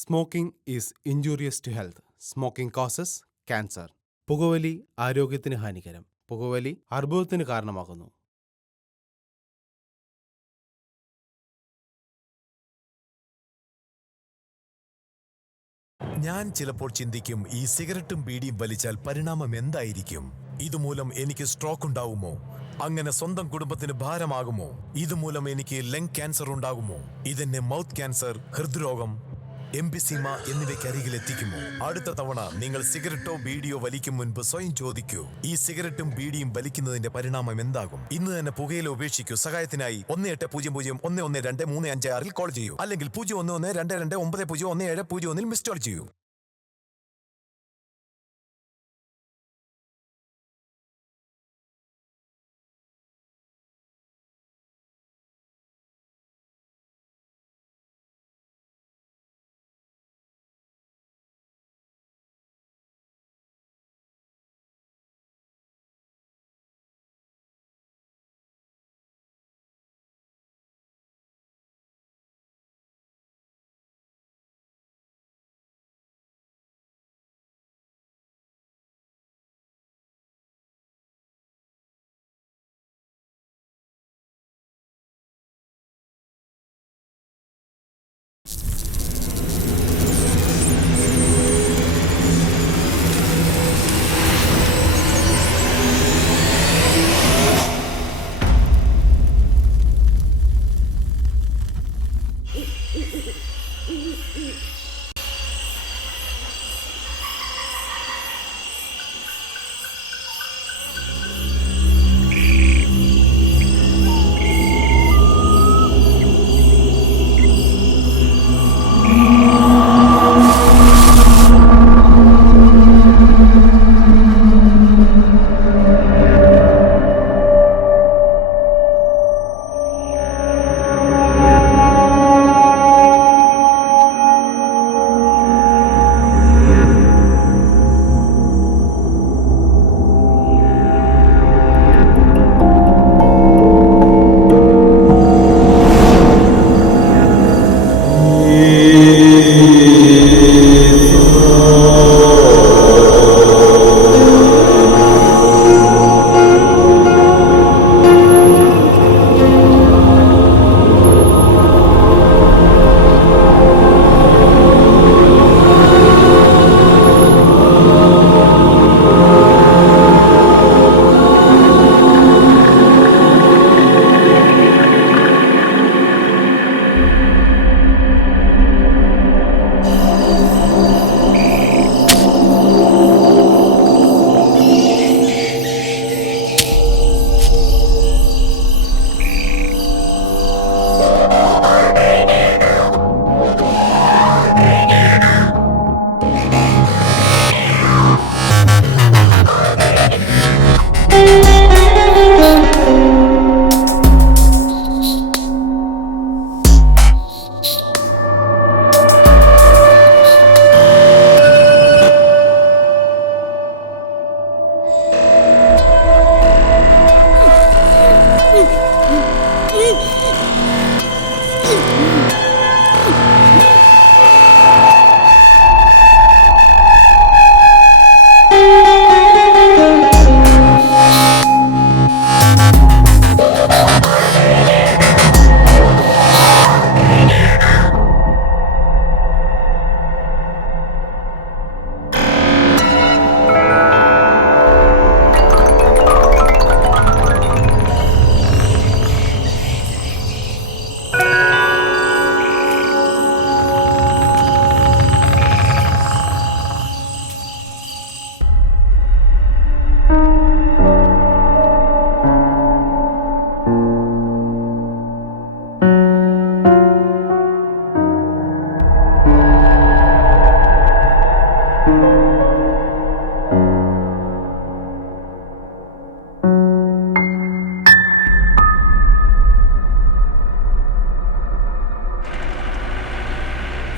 Smoking is injurious to health. Smoking causes cancer. പുകവലി ആരോഗ്യത്തിന് ഹാനികരം. പുകവലി അർബുദത്തിന് കാരണമാകുന്നു. ഞാൻ ചിലപ്പോൾ ചിന്തിക്കും, ഈ സിഗരറ്റും ബീഡിയും വലിച്ചാൽ പരിണാമം എന്തായിരിക്കും? ഇതുമൂലം എനിക്ക് സ്ട്രോക്ക് ഉണ്ടാകുമോ? അങ്ങനെ സ്വന്തം കുടുംബത്തിന് ഭാരമാകുമോ? ഇതുമൂലം എനിക്ക് ലങ് ക്യാൻസർ ഉണ്ടാകുമോ? ഇതെന്നെ മൗത്ത് ക്യാൻസർ, ഹൃദ്രോഗം, എംഫിസീമ എന്നിവയ്ക്ക് അരികിൽ എത്തിക്കുമോ? അടുത്ത തവണ നിങ്ങൾ സിഗരറ്റോ ബീഡിയോ വലിക്കും മുൻപ് സ്വയം ചോദിക്കൂ, ഈ സിഗരറ്റും ബീഡിയും വലിക്കുന്നതിന്റെ പരിണാമം എന്താകും? ഇന്ന് തന്നെ പുകയില ഉപേക്ഷിക്കൂ. സഹായത്തിനായി 1800-112356 കോൾ ചെയ്യൂ, അല്ലെങ്കിൽ 011229011701 മിസ് കോൾ ചെയ്യൂ.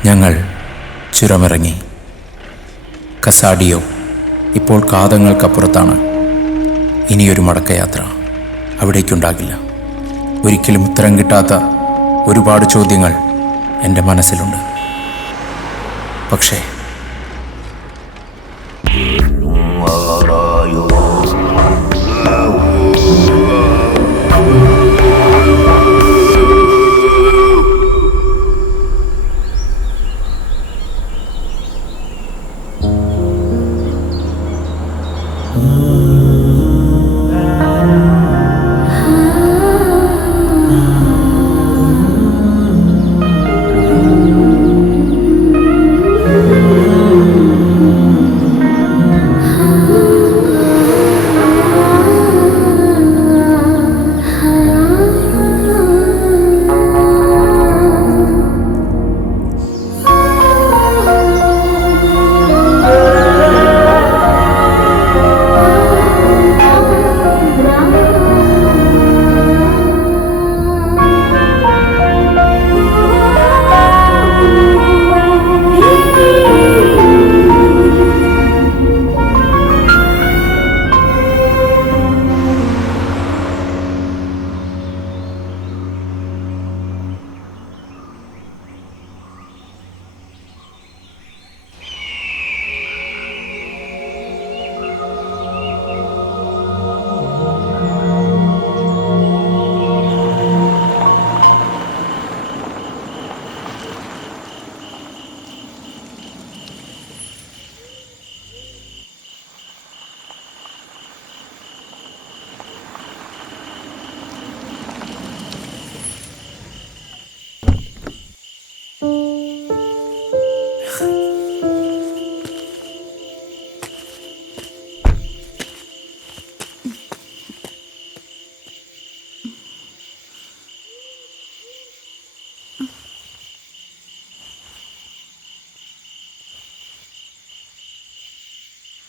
ഞങ്ങൾ ചുരമിറങ്ങി. കസാഡിയോ ഇപ്പോൾ കാതങ്ങൾക്കപ്പുറത്താണ്. ഇനിയൊരു മടക്കയാത്ര അവിടേക്കുണ്ടാകില്ല. ഒരിക്കലും ഉത്തരം കിട്ടാത്ത ഒരുപാട് ചോദ്യങ്ങൾ എൻ്റെ മനസ്സിലുണ്ട്. പക്ഷേ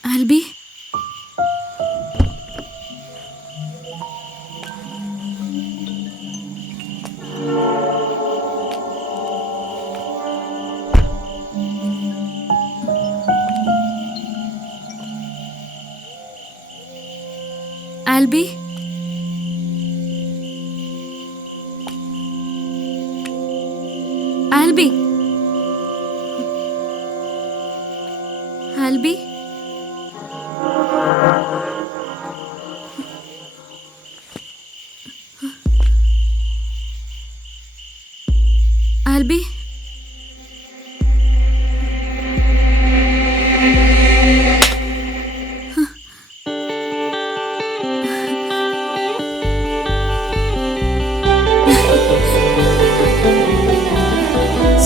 ആൽബി, ആൽബി, ആൽബി, ആൽബി, ആൽബി,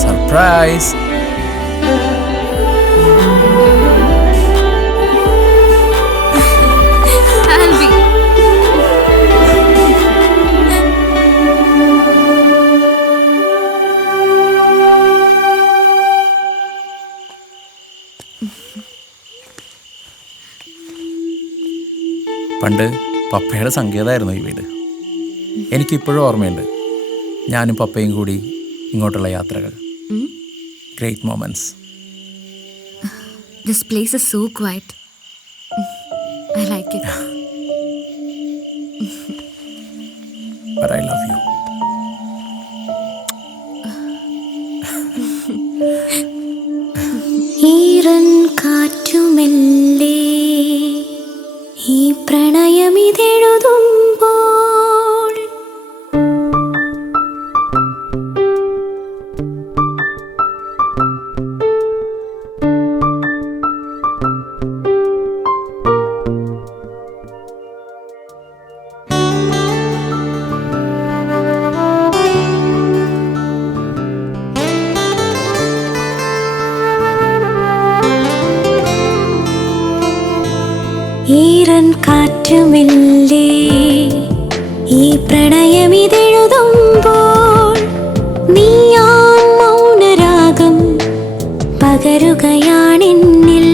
സർപ്രൈസ്. ആൽബി, പണ്ട് പപ്പയുടെ സങ്കേതമായിരുന്നു ഈ വീട്. എനിക്കിപ്പോഴും ഓർമ്മയുണ്ട്, ഞാനും പപ്പയും കൂടി ഇങ്ങോട്ടുള്ള യാത്രകൾ. Great moments. this place is so quiet. I like it. But I love you. ഈറൻ കാറ്റുമെല്ലേ ഈ പ്രണയമിതെഴുതുമ്പോൾ ഈറൻ കാറ്റുമെല്ലേ ഈ പ്രണയമിതെഴുതുമ്പോൾ നീയാൻ മൗനരാഗം പകരുകയാണെന്നിൽ.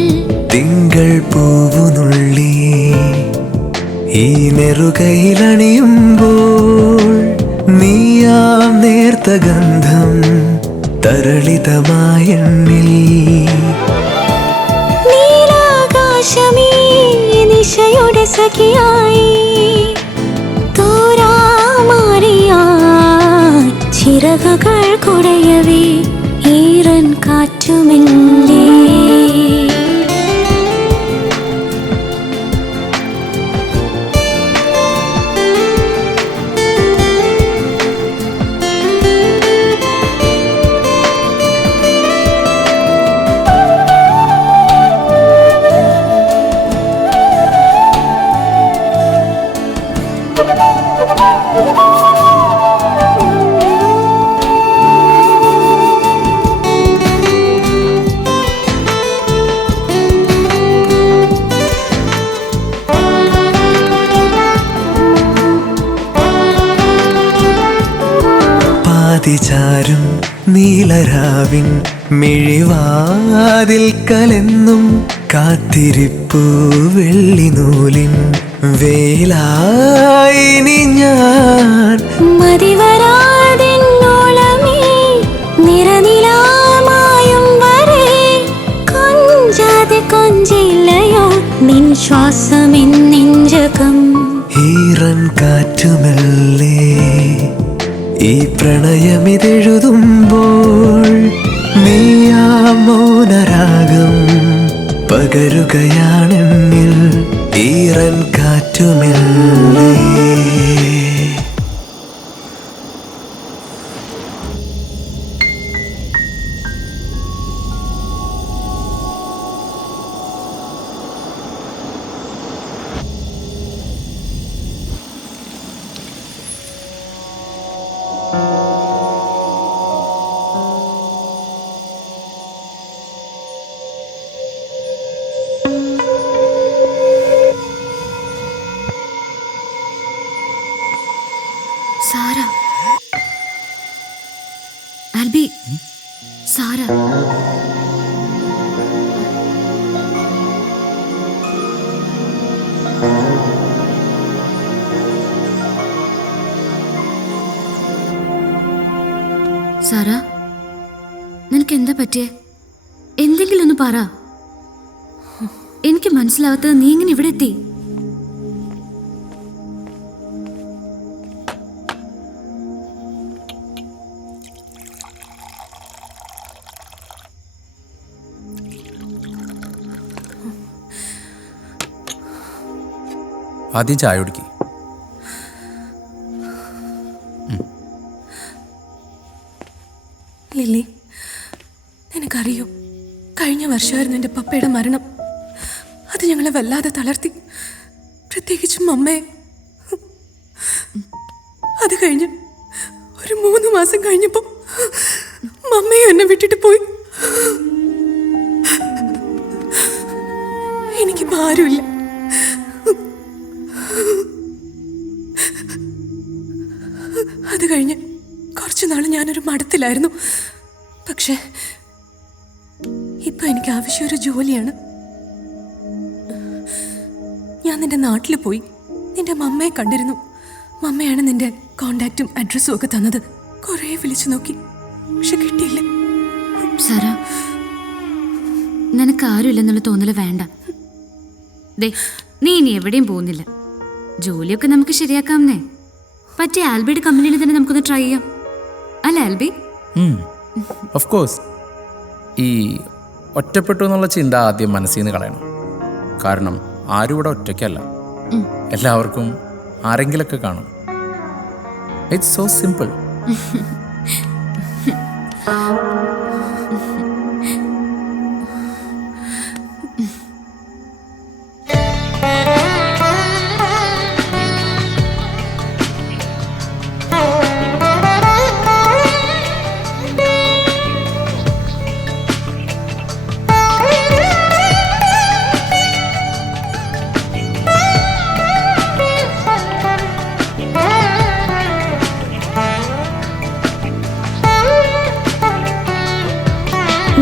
തിങ്കൾ പൂവുനുള്ളി ഈ നെറുകയിലണിയുമ്പോൾ നീയാം നേർത്ത ഗന്ധം തരളിതമായെന്നിൽ. നീലാകാശമേ നിശയുടെ സഖിയായി തോരാമാറിയാൻ ചിറകുകൾ കുടയവേ ഈറൻ കാറ്റുമെല്ലേ നീലരാവിൻ മിഴിവാതിൽക്കലെന്നും കാത്തിരിപ്പു വെള്ളിനൂലിൻ വേലായിനി ഞാൻ മതിവരാതെന്നോളമേ നിറനിലാമായും വരെ കൊഞ്ചാതെ കൊഞ്ചില്ലയോ നിൻ ശ്വാസമെന്നെഞ്ചകം ഈറൻ കാറ്റുമല്ലേ ഈ പ്രണയമിതെഴുതുമ്പോൾ നീയാ മൗനരാഗം പകരുകയാണെന്നിൽ ഈറൻ കാറ്റുമല്ലേ. സാര, ആൽബി, സാര. സാര, നിനക്ക് എന്താ പറ്റിയേ? എന്തെങ്കിലും ഒന്ന് പറ. എനിക്ക് മനസ്സിലാവാത്തത് നീ ഇങ്ങനെ ഇവിടെ എത്തി. ആദ്യം ചായ കുടിക്ക്. ലില്ലി, നിനക്കറിയോ, കഴിഞ്ഞ വർഷമായിരുന്നു എൻ്റെ പപ്പയുടെ മരണം. അത് ഞങ്ങളെ വല്ലാതെ തളർത്തി, പ്രത്യേകിച്ചും അമ്മയെ. അത് കഴിഞ്ഞ് ഒരു 3 മാസം കഴിഞ്ഞപ്പോൾ മമ്മയും എന്നെ വിട്ടിട്ട് പോയി. എനിക്കിപ്പോൾ ആരുമില്ല. അത് കഴിഞ്ഞ് കുറച്ചു നാൾ ഞാനൊരു മഠത്തിലായിരുന്നു. പക്ഷേ ഇപ്പൊ എനിക്ക് ആവശ്യം ഒരു ജോലിയാണ്. ഞാൻ നിന്റെ നാട്ടിൽ പോയി നിന്റെ മമ്മയെ കണ്ടിരുന്നു. മമ്മയാണ് നിന്റെ കോണ്ടാക്റ്റും അഡ്രസ്സും ഒക്കെ തന്നത്. കുറേ വിളിച്ചു നോക്കി, പക്ഷെ കിട്ടിയില്ല. സാര, നിനക്ക് ആരുമില്ലെന്നുള്ള തോന്നല് വേണ്ട. ദേ, നീ ഇനി എവിടെയും പോകുന്നില്ല. ജോലിയൊക്കെ നമുക്ക് ശരിയാക്കാമെന്നേ. പറ്റിയ ആൽബിയുടെ കമ്പനിയിൽ തന്നെ നമുക്കൊന്ന് ട്രൈ ചെയ്യാം, അല്ല ആൽബി? Of course. ഈ ഒറ്റപ്പെട്ടു എന്നുള്ള ചിന്ത ആദ്യം മനസ്സിൽ നിന്ന് കളയണം. കാരണം ആരും ഇവിടെ ഒറ്റയ്ക്കല്ല. എല്ലാവർക്കും ആരെങ്കിലൊക്കെ കാണും. It's so simple.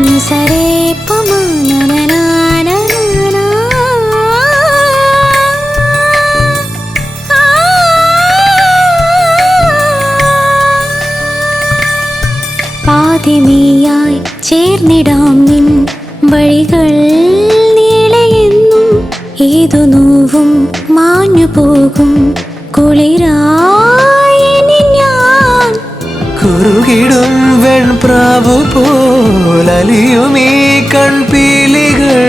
നിസരേ പമനനനനനന പാതിമീയായി ചേർന്നിടാം നിൻ വഴികൾ നീളയെന്നും ഏതു നോവും മാഞ്ഞു പോകും കുളിരായി ഞാൻ കുറുകിടും വെൺപ്രാവു പോലലിയുമീ കൺപീലികൾ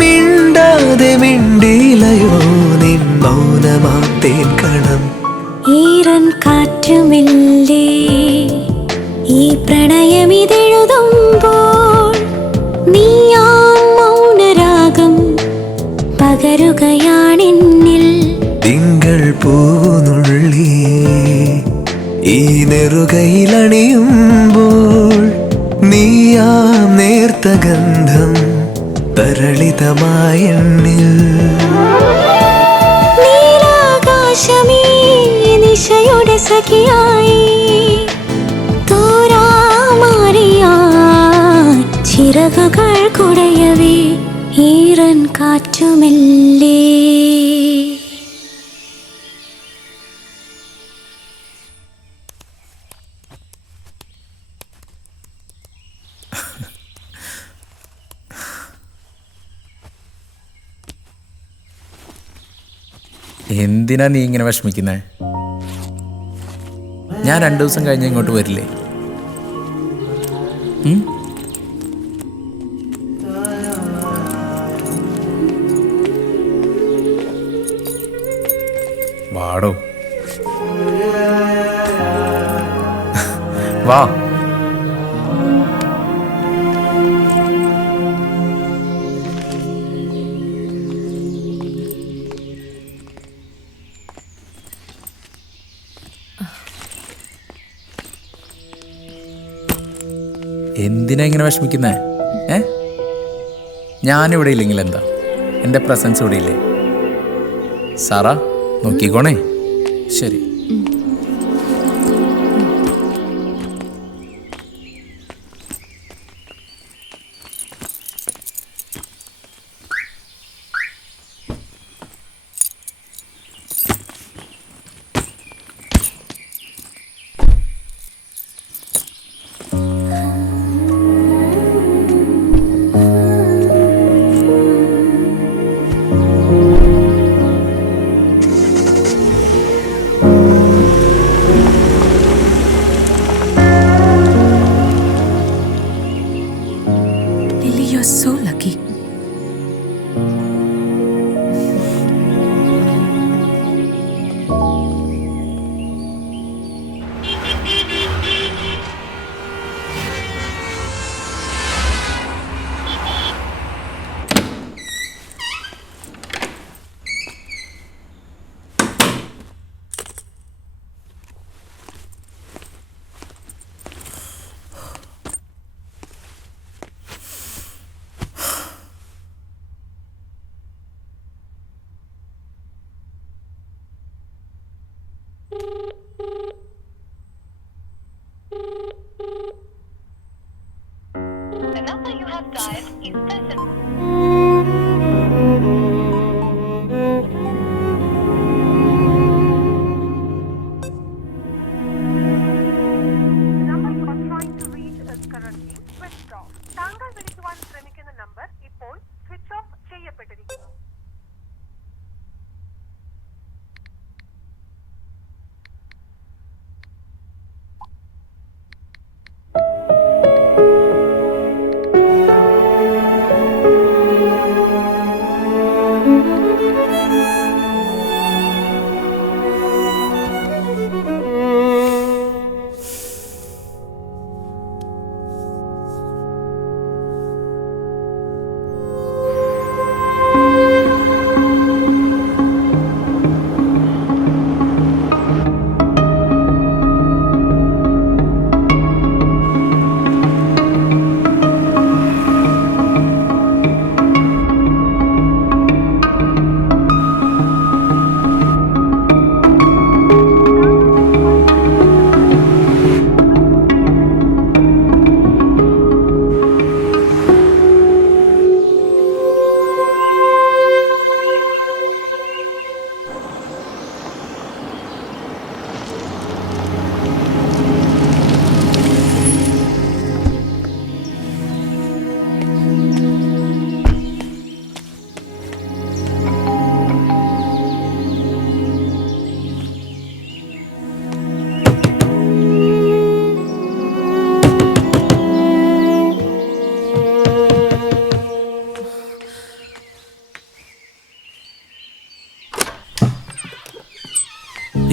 മിണ്ടാതെ മിണ്ടിലയോ നിൻ മൗനമാത്തേൻ കണം ഈറൻ കാറ്റുമില്ലേ ഈ പ്രണയമിതെഴുതുമ്പോൾ നീയാ മൗനരാഗം പകരുകയാണെന്നിൽ തിങ്കൾ പൂനുള്ളി ഈ നെറുകയിലണിയുമ്പോൾ നീയാം നേർത്ത ഗന്ധം തരളിതമായെന്നിൽ നീലാകാശമേ നിശയുടെ സഖിയായി തോരാമാരിയാ ചിറകുകൾ കുടയവേ ഈറൻ കാറ്റുമെല്ലേ. എന്തിനാ നീ ഇങ്ങനെ വിഷമിക്കുന്നേ? ഞാൻ 2 ദിവസം കഴിഞ്ഞ് ഇങ്ങോട്ട് വരില്ലേ? വാടോ, വാ. എന്തിനാ ഇങ്ങനെ വിഷമിക്കുന്നേ? ഞാനിവിടെ ഇല്ലെങ്കിൽ എന്താ? എൻ്റെ പ്രസൻസ് ഇവിടെ ഇല്ലേ? സാറാ, നോക്കിക്കോണേ. ശരി. So lucky.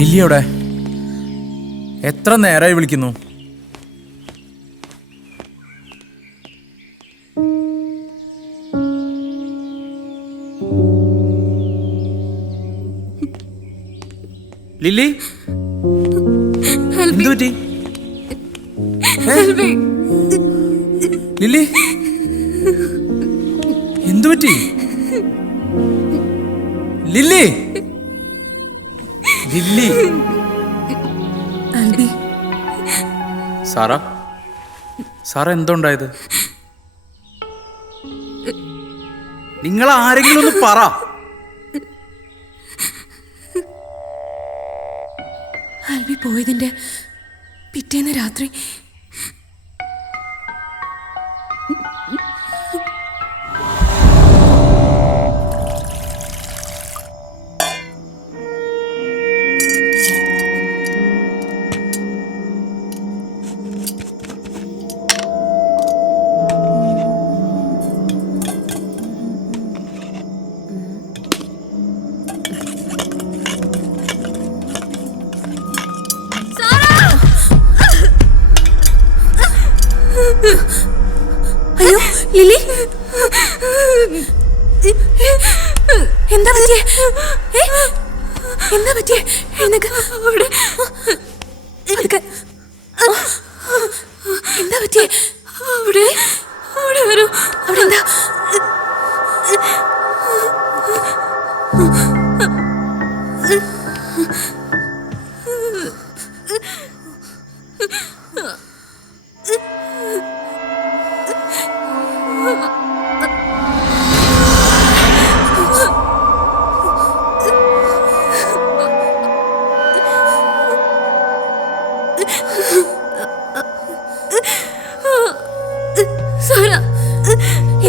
ലില്ലിയോടെ? എത്ര നേരമായി വിളിക്കുന്നു? ലില്ലി, എന്തു പറ്റി? ലില്ലി, എന്തു പറ്റി? Lily, Lily. ആൽബി, സാറാ, സാറാ എന്തുണ്ടായത്? നിങ്ങൾ ആരെങ്കിലും ഒന്ന് പറ. ആൽബി പോയതിന്റെ പിറ്റേന്ന് രാത്രി അയ്യോ ലിലി, എന്താ പറ്റിയേ? എന്താ പറ്റിയേ? എന്താ പറ്റിയേ? അവിടെ വരൂ. അവിടെ എന്താ?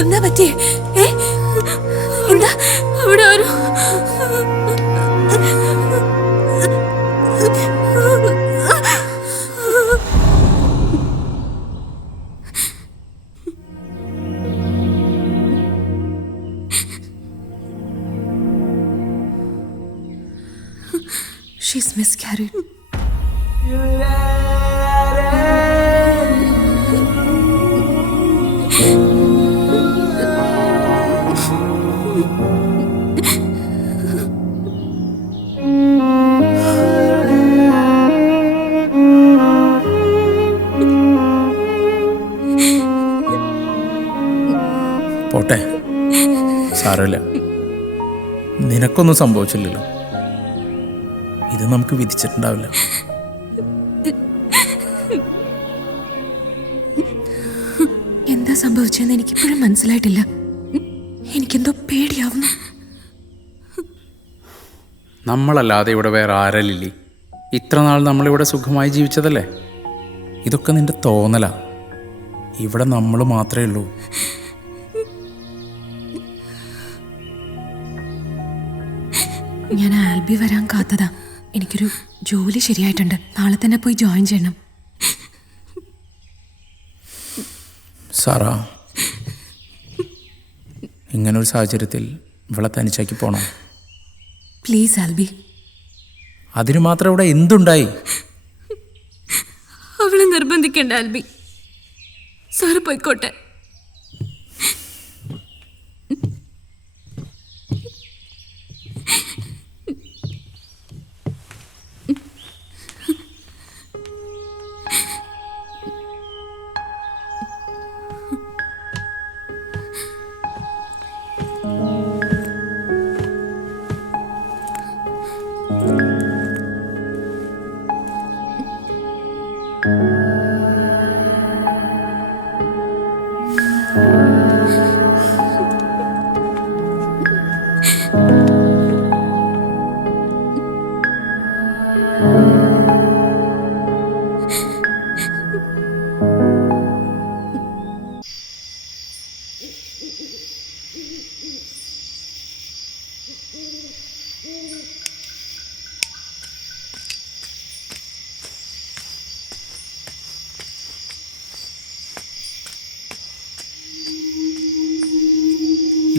എന്താ പറ്റിയേ? എന്താ? അവിടെ വരൂ. She's miscarried. പോട്ടെ, സാരമില്ല. നിനക്കൊന്നും സംഭവിച്ചില്ലല്ലോ. ഇത് നമുക്ക് വിധിച്ചിട്ടുണ്ടാവില്ല. എന്താ സംഭവിച്ചതെന്ന് എനിക്കിപ്പോഴും മനസ്സിലായിട്ടില്ല. എനിക്കെന്തോ പേടിയാവുന്നു. നമ്മളല്ലാതെ ഇവിടെ വേറെ ആരല്ലില്ലേ? ഇത്ര നാൾ നമ്മളിവിടെ സുഖമായി ജീവിച്ചതല്ലേ? ഇതൊക്കെ നിന്റെ തോന്നലാ. ഇവിടെ നമ്മൾ മാത്രമേ ഉള്ളൂ. ഞാൻ ആൽബി വരാൻ കാത്തതാ. എനിക്കൊരു ജോലി ശരിയായിട്ടുണ്ട്. നാളെ തന്നെ പോയി ജോയിൻ ചെയ്യണം. സാറാ, ഇങ്ങനൊരു സാഹചര്യത്തിൽ ഇവളെ തനിച്ചാക്കി പോണോ? പ്ലീസ് ആൽബി. അതിന് മാത്രം ഇവിടെ എന്തുണ്ടായി? അവളെ നിർബന്ധിക്കണ്ട ആൽബി. സാറ് പോയിക്കോട്ടെ.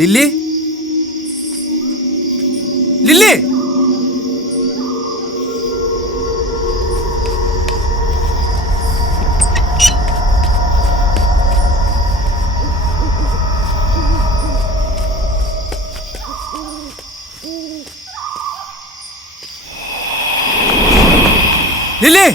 Lily, Lily, Lily.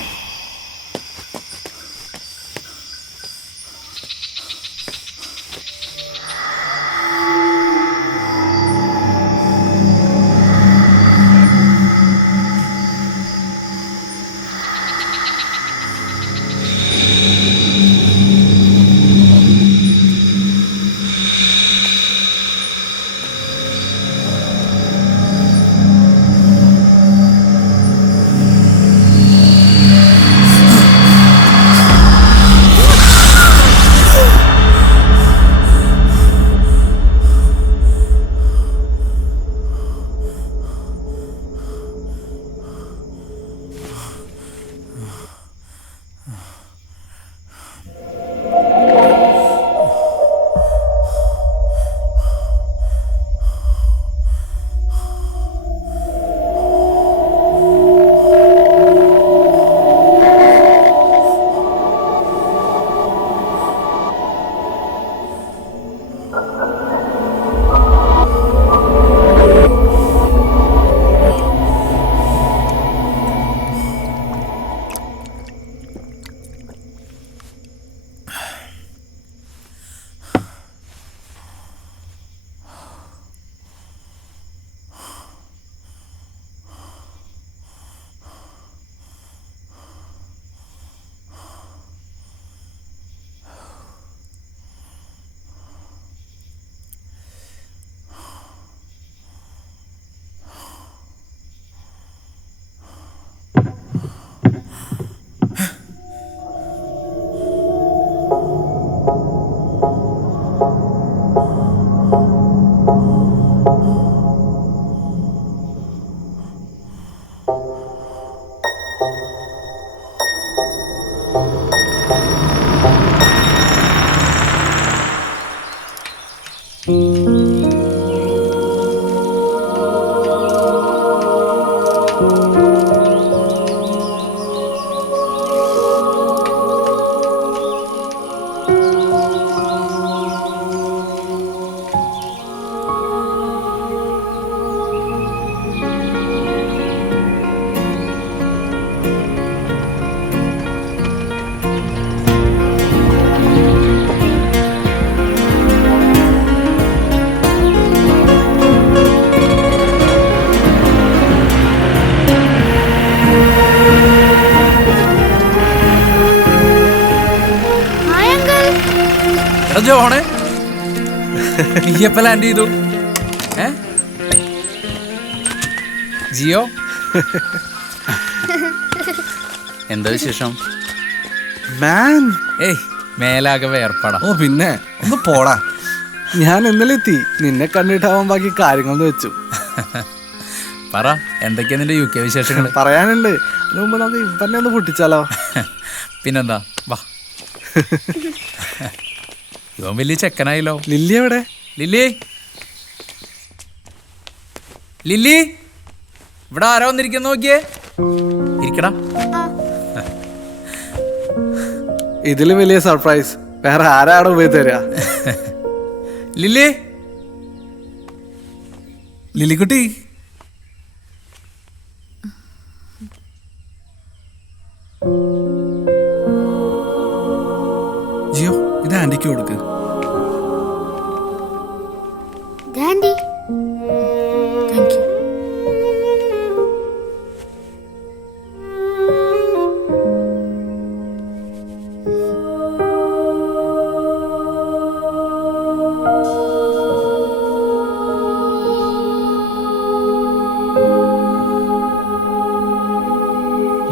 ജോണേ നീയപ്പ ലാൻഡ് ചെയ്തു ജിയോ എന്താ വിശേഷം? മാൻ ഏയ് മേലാകെ വേർപ്പാടാ. ഓ പിന്നെ ഒന്ന് പോടാ. ഞാൻ ഇന്നലെ എത്തി, നിന്നെ കണ്ടിട്ടാവാൻ ബാക്കി കാര്യങ്ങളെന്ന് വെച്ചു. പറ എന്തൊക്കെയാ നിന്റെ UK വിശേഷങ്ങൾ? പറയാനുണ്ട്. അതിന് മുമ്പ് നമുക്ക് ഇവന്നെ ഒന്ന് പൊട്ടിച്ചാലോ? പിന്നെന്താ, വാ. ഇവൻ വലിയ ചെക്കനായല്ലോ. ലില്ലി എവിടെ? ലില്ലി, ലില്ലി, ഇവിടെ ആരാ വന്നിരിക്കുന്ന നോക്കിയേ. ഇരിക്കടാ. ഇതില് വലിയ സർപ്രൈസ് വേറെ ആരാണ് പോയി തരാ? ലില്ലി, ലില്ലിക്കുട്ടി. ജിയോ, ഇത് ആന്റിക്ക് കൊടുക്ക്. Thank you.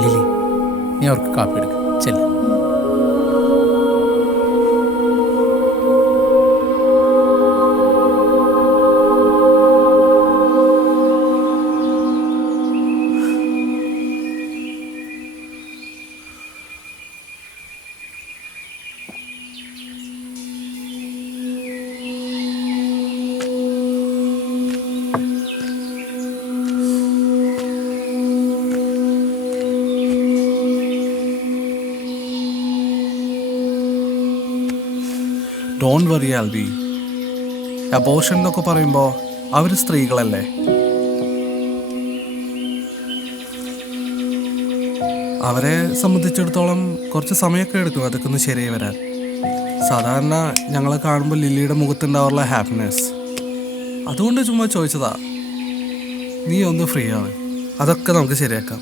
ലില്ലി, നീ അവർക്ക് കാപ്പി എടുക്ക. ചെല്ല. Don't worry Albi. അബോർഷൻ എന്നൊക്കെ പറയുമ്പോൾ അവർ സ്ത്രീകളല്ലേ. അവരെ സംബന്ധിച്ചിടത്തോളം കുറച്ച് സമയമൊക്കെ എടുക്കും അതൊക്കെ ഒന്ന് ശരിയായി വരാൻ. സാധാരണ ഞങ്ങളെ കാണുമ്പോൾ ലില്ലിയുടെ മുഖത്തുണ്ടാവാറുള്ള ഹാപ്പിനെസ്, അതുകൊണ്ട് ചുമ്മാ ചോദിച്ചതാ. നീ ഒന്ന് ഫ്രീ ആണ്, അതൊക്കെ നമുക്ക് ശരിയാക്കാം.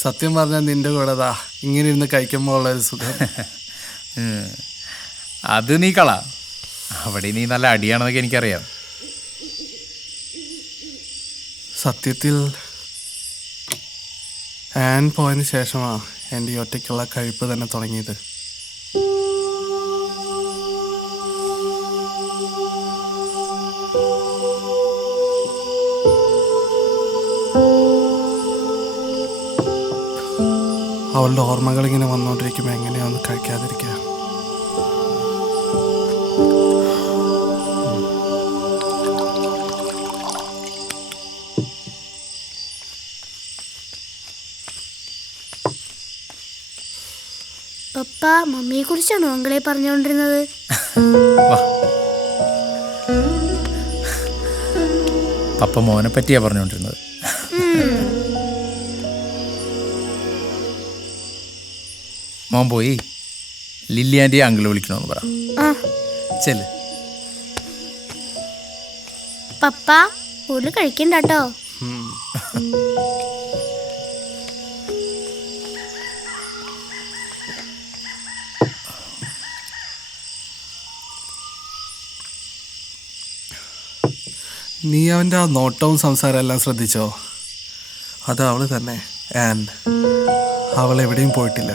സത്യം പറഞ്ഞാൽ നിന്റെ കൂടെതാ ഇങ്ങനെ ഇരുന്ന് കഴിക്കുമ്പോൾ ഉള്ളൊരു സുഖം. അത് നീ കള. അവിടെ നീ നല്ല അടിയാണെന്നൊക്കെ എനിക്കറിയാം. സത്യത്തിൽ ആൻ പോയതിന് ശേഷമാണ് എൻ്റെ ഈ ഒറ്റയ്ക്കുള്ള കഴിപ്പ് തന്നെ തുടങ്ങിയത്. അവളുടെ ഓർമ്മകൾ ഇങ്ങനെ വന്നുകൊണ്ടിരിക്കുമ്പോൾ എങ്ങനെയാണെന്ന് കഴിക്കാതിരിക്കുക? പപ്പ മമ്മിയെ കുറിച്ചാണോ അങ്കിളെ പറഞ്ഞുകൊണ്ടിരുന്നത്? പപ്പ മോനെ പറ്റിയാ പറഞ്ഞുകൊണ്ടിരുന്നത്. മോൻ പോയി ലില്ലി ആൻറ്റി അങ്കിള് വിളിക്കണമെന്ന് പറ. ചെല്ല്. പപ്പ കൂടുതൽ കഴിക്കണ്ടോ? നീ അവൻ്റെ ആ നോട്ടവും സംസാരം എല്ലാം ശ്രദ്ധിച്ചോ? അത് അവള് തന്നെ. ആൻഡ് അവൾ എവിടെയും പോയിട്ടില്ല.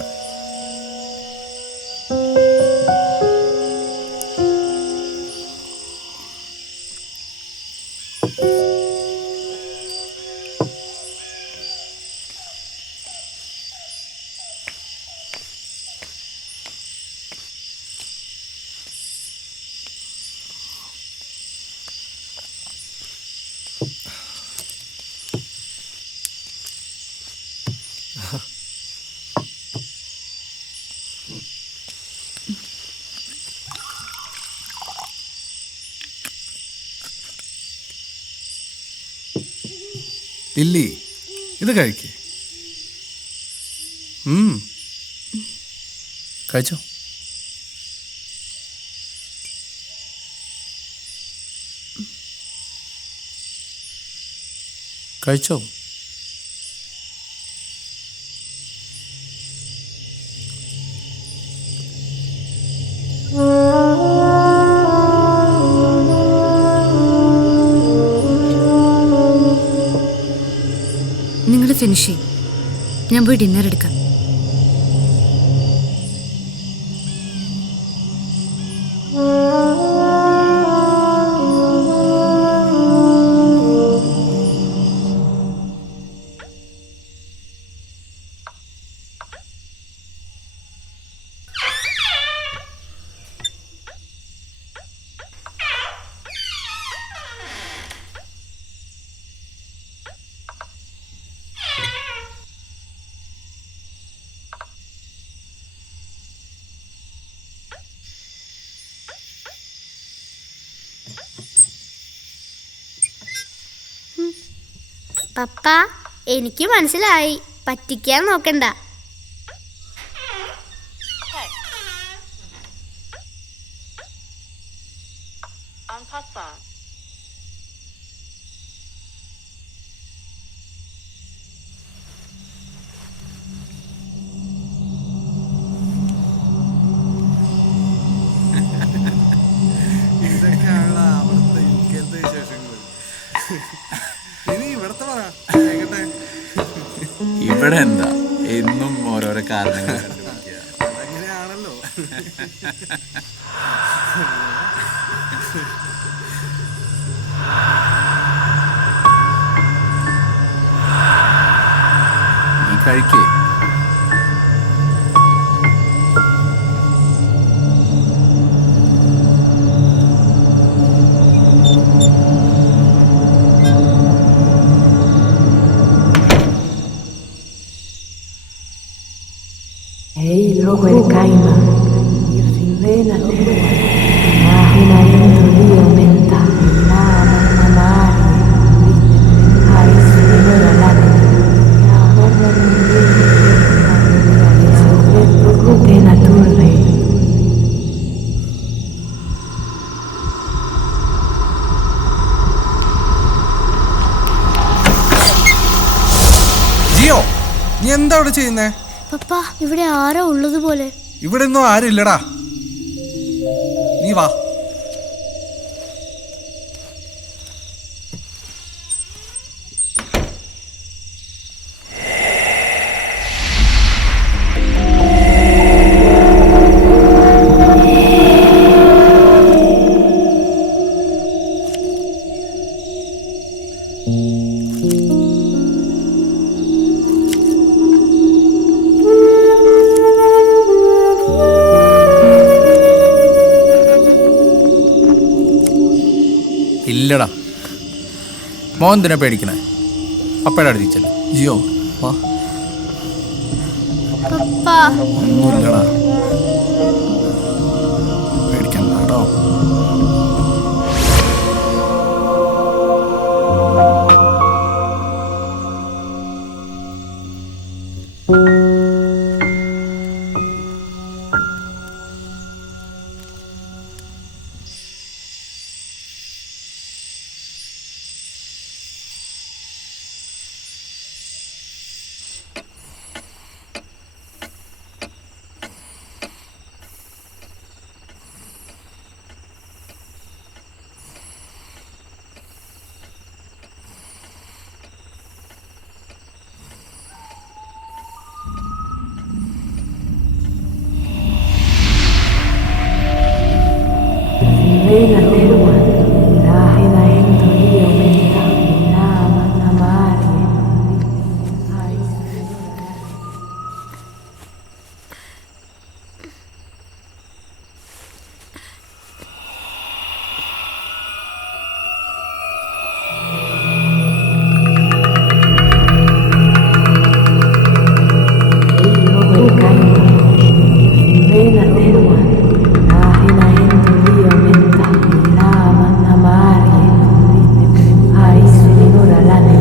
ലില്ലി, ഇത് കഴിക്കേ. കഴിച്ചോ. കഴിച്ചോ. നിങ്ങൾ ഫിനിഷ് ചെയ്യും, ഞാൻ പോയി ഡിന്നർ എടുക്കാം. പപ്പ എനിക്ക് മനസ്സിലായി, പറ്റിക്കാൻ നോക്കണ്ട. ഇതൊക്കെയാണ് അവിടുത്തെ യുകെയിലത്തെ വിശേഷങ്ങൾ. ഇനി ഇവിടുത്തെ പറ. ഇവിടെ എന്താ എന്നും ഓരോരോ കാരണങ്ങൾ കണ്ടുപിടിക്കുക. അങ്ങനെയാണല്ലോ. നീ കഴിക്കേ. Ehi, luogo il caima, il finvena tua, mahina ento Dio aumenta, nama mamari, hai sino la lacrima, ya morna non viene, segreto rute naturre. Jio, നീ എന്താ അവിടെ ചെയ്യുന്നേ? പപ്പ ഇവിടെ ആരോ ഉള്ളതുപോലെ. ഇവിടെ ഒന്നും ആരുമില്ലടാ, നീ വാ. മോൻ എന്തിനാ പേടിക്കണേ? പപ്പയുടെ അടുത്തിച്ചല്ലേ. ജിയോ വാ. പപ്പാ ഒന്നുമില്ലടാ, പേടിക്കണ്ട കേട്ടോ. Vena terua, nahina entolia aumenta, nama amare. Vena terua, nahina entolia aumenta, nama amare. Ai senora lane,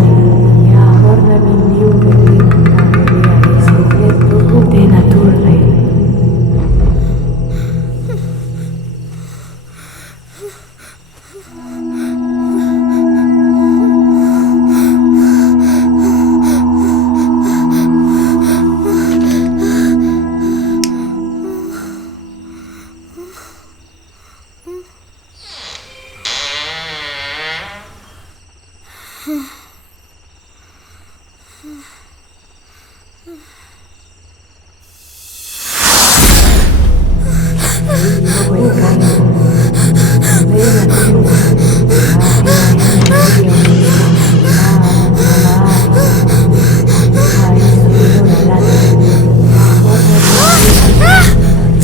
ya horna minniu vetrina cambia, segreto de naturre.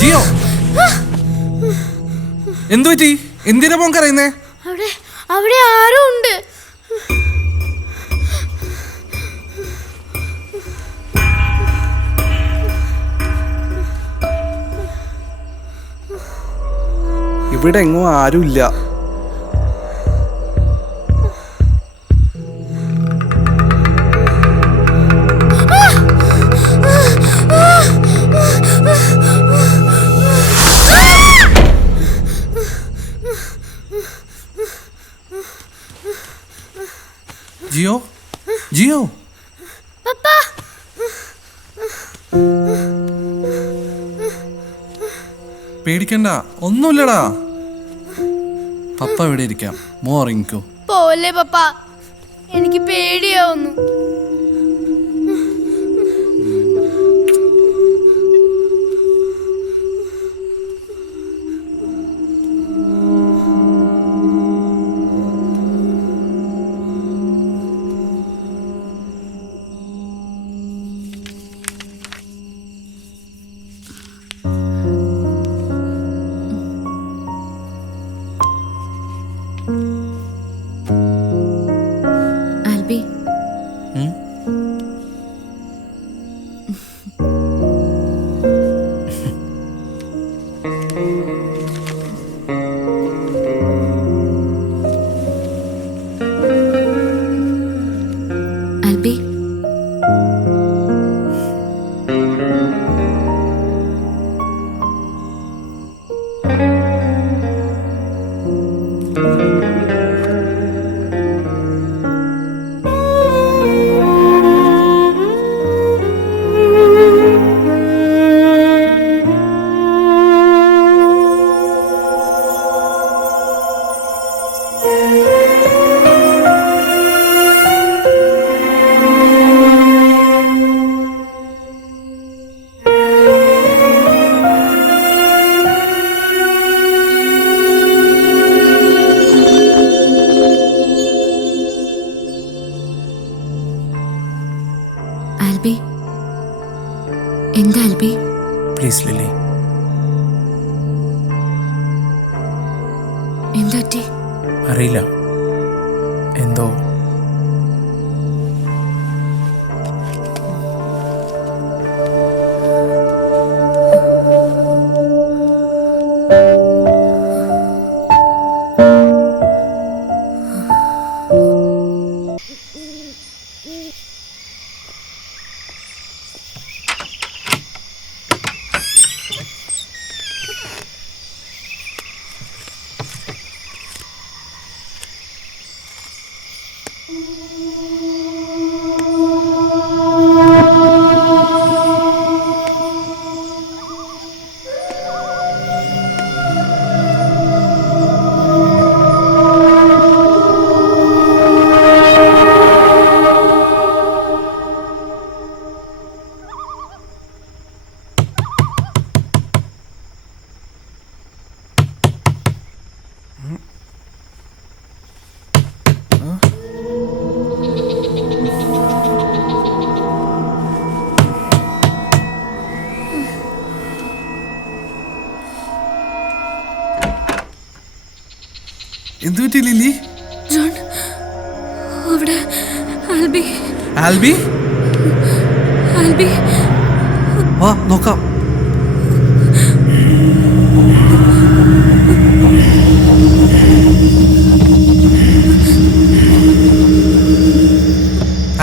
Jio, എന്തു പറ്റി? എന്തിനാ മോൻ കരയുന്നേ? അവിടെ അവിടെ ആരോ ഉണ്ട്. ഇവിടെ എങ്ങും ആരുമില്ല. ജിയോ, ജിയോ, പപ്പാ പേടിക്കണ്ട, ഒന്നുമില്ലടാ. പപ്പ ഇവിടെ ഇരിക്കാം, മോ ഇറങ്ങിക്കോ. പോലെ പപ്പാ, എനിക്ക് പേടിയാവുന്നു. ആൽബി, ആൽബി, ആൽബി, എന്താ ആൽബി? Please lily. എന്താ പറ്റി? അറിയില്ല, എന്തോ എന്തു പറ്റി ലില്ലി? ജോൺ, അവിടെ ആൽബി. ആൽബി? ആൽബി, വാ നോക്കാം.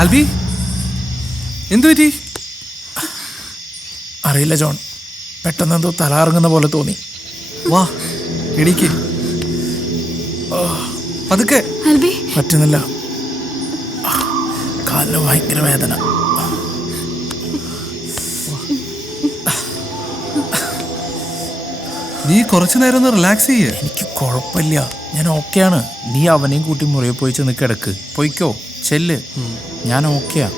ആൽബി, എന്തു പറ്റി? അറിയില്ല ജോൺ, പെട്ടെന്ന് എന്തോ തലകറങ്ങുന്ന പോലെ തോന്നി. വാ എണീക്ക്. പതുക്കെ. ആൽബി, പറ്റുന്നില്ല, കാലിന് ഭയങ്കര വേദന. നീ കുറച്ചു നേരം ഒന്ന് റിലാക്സ് ചെയ്യേ. എനിക്ക് കുഴപ്പമില്ല, ഞാൻ ഓക്കെയാണ്. നീ അവനെയും കൂട്ടി മുറിയെ പോയി ചെന്ന് കിടക്ക്. പോയിക്കോ, ചെല്ല്, ഞാൻ ഓക്കെയാ.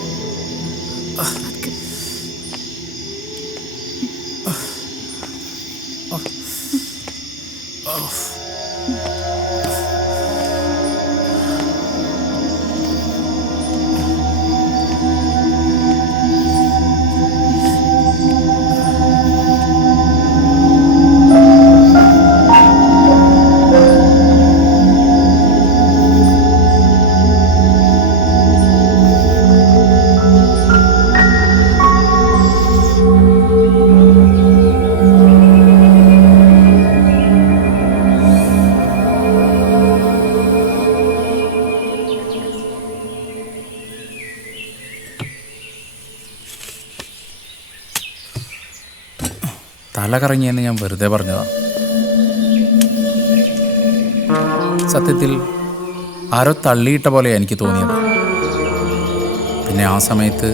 തല കറങ്ങിയെന്ന് ഞാൻ വെറുതെ പറഞ്ഞതാണ്. സത്യത്തിൽ ആരോ തള്ളിയിട്ട പോലെയാണ് എനിക്ക് തോന്നിയത്. പിന്നെ ആ സമയത്ത്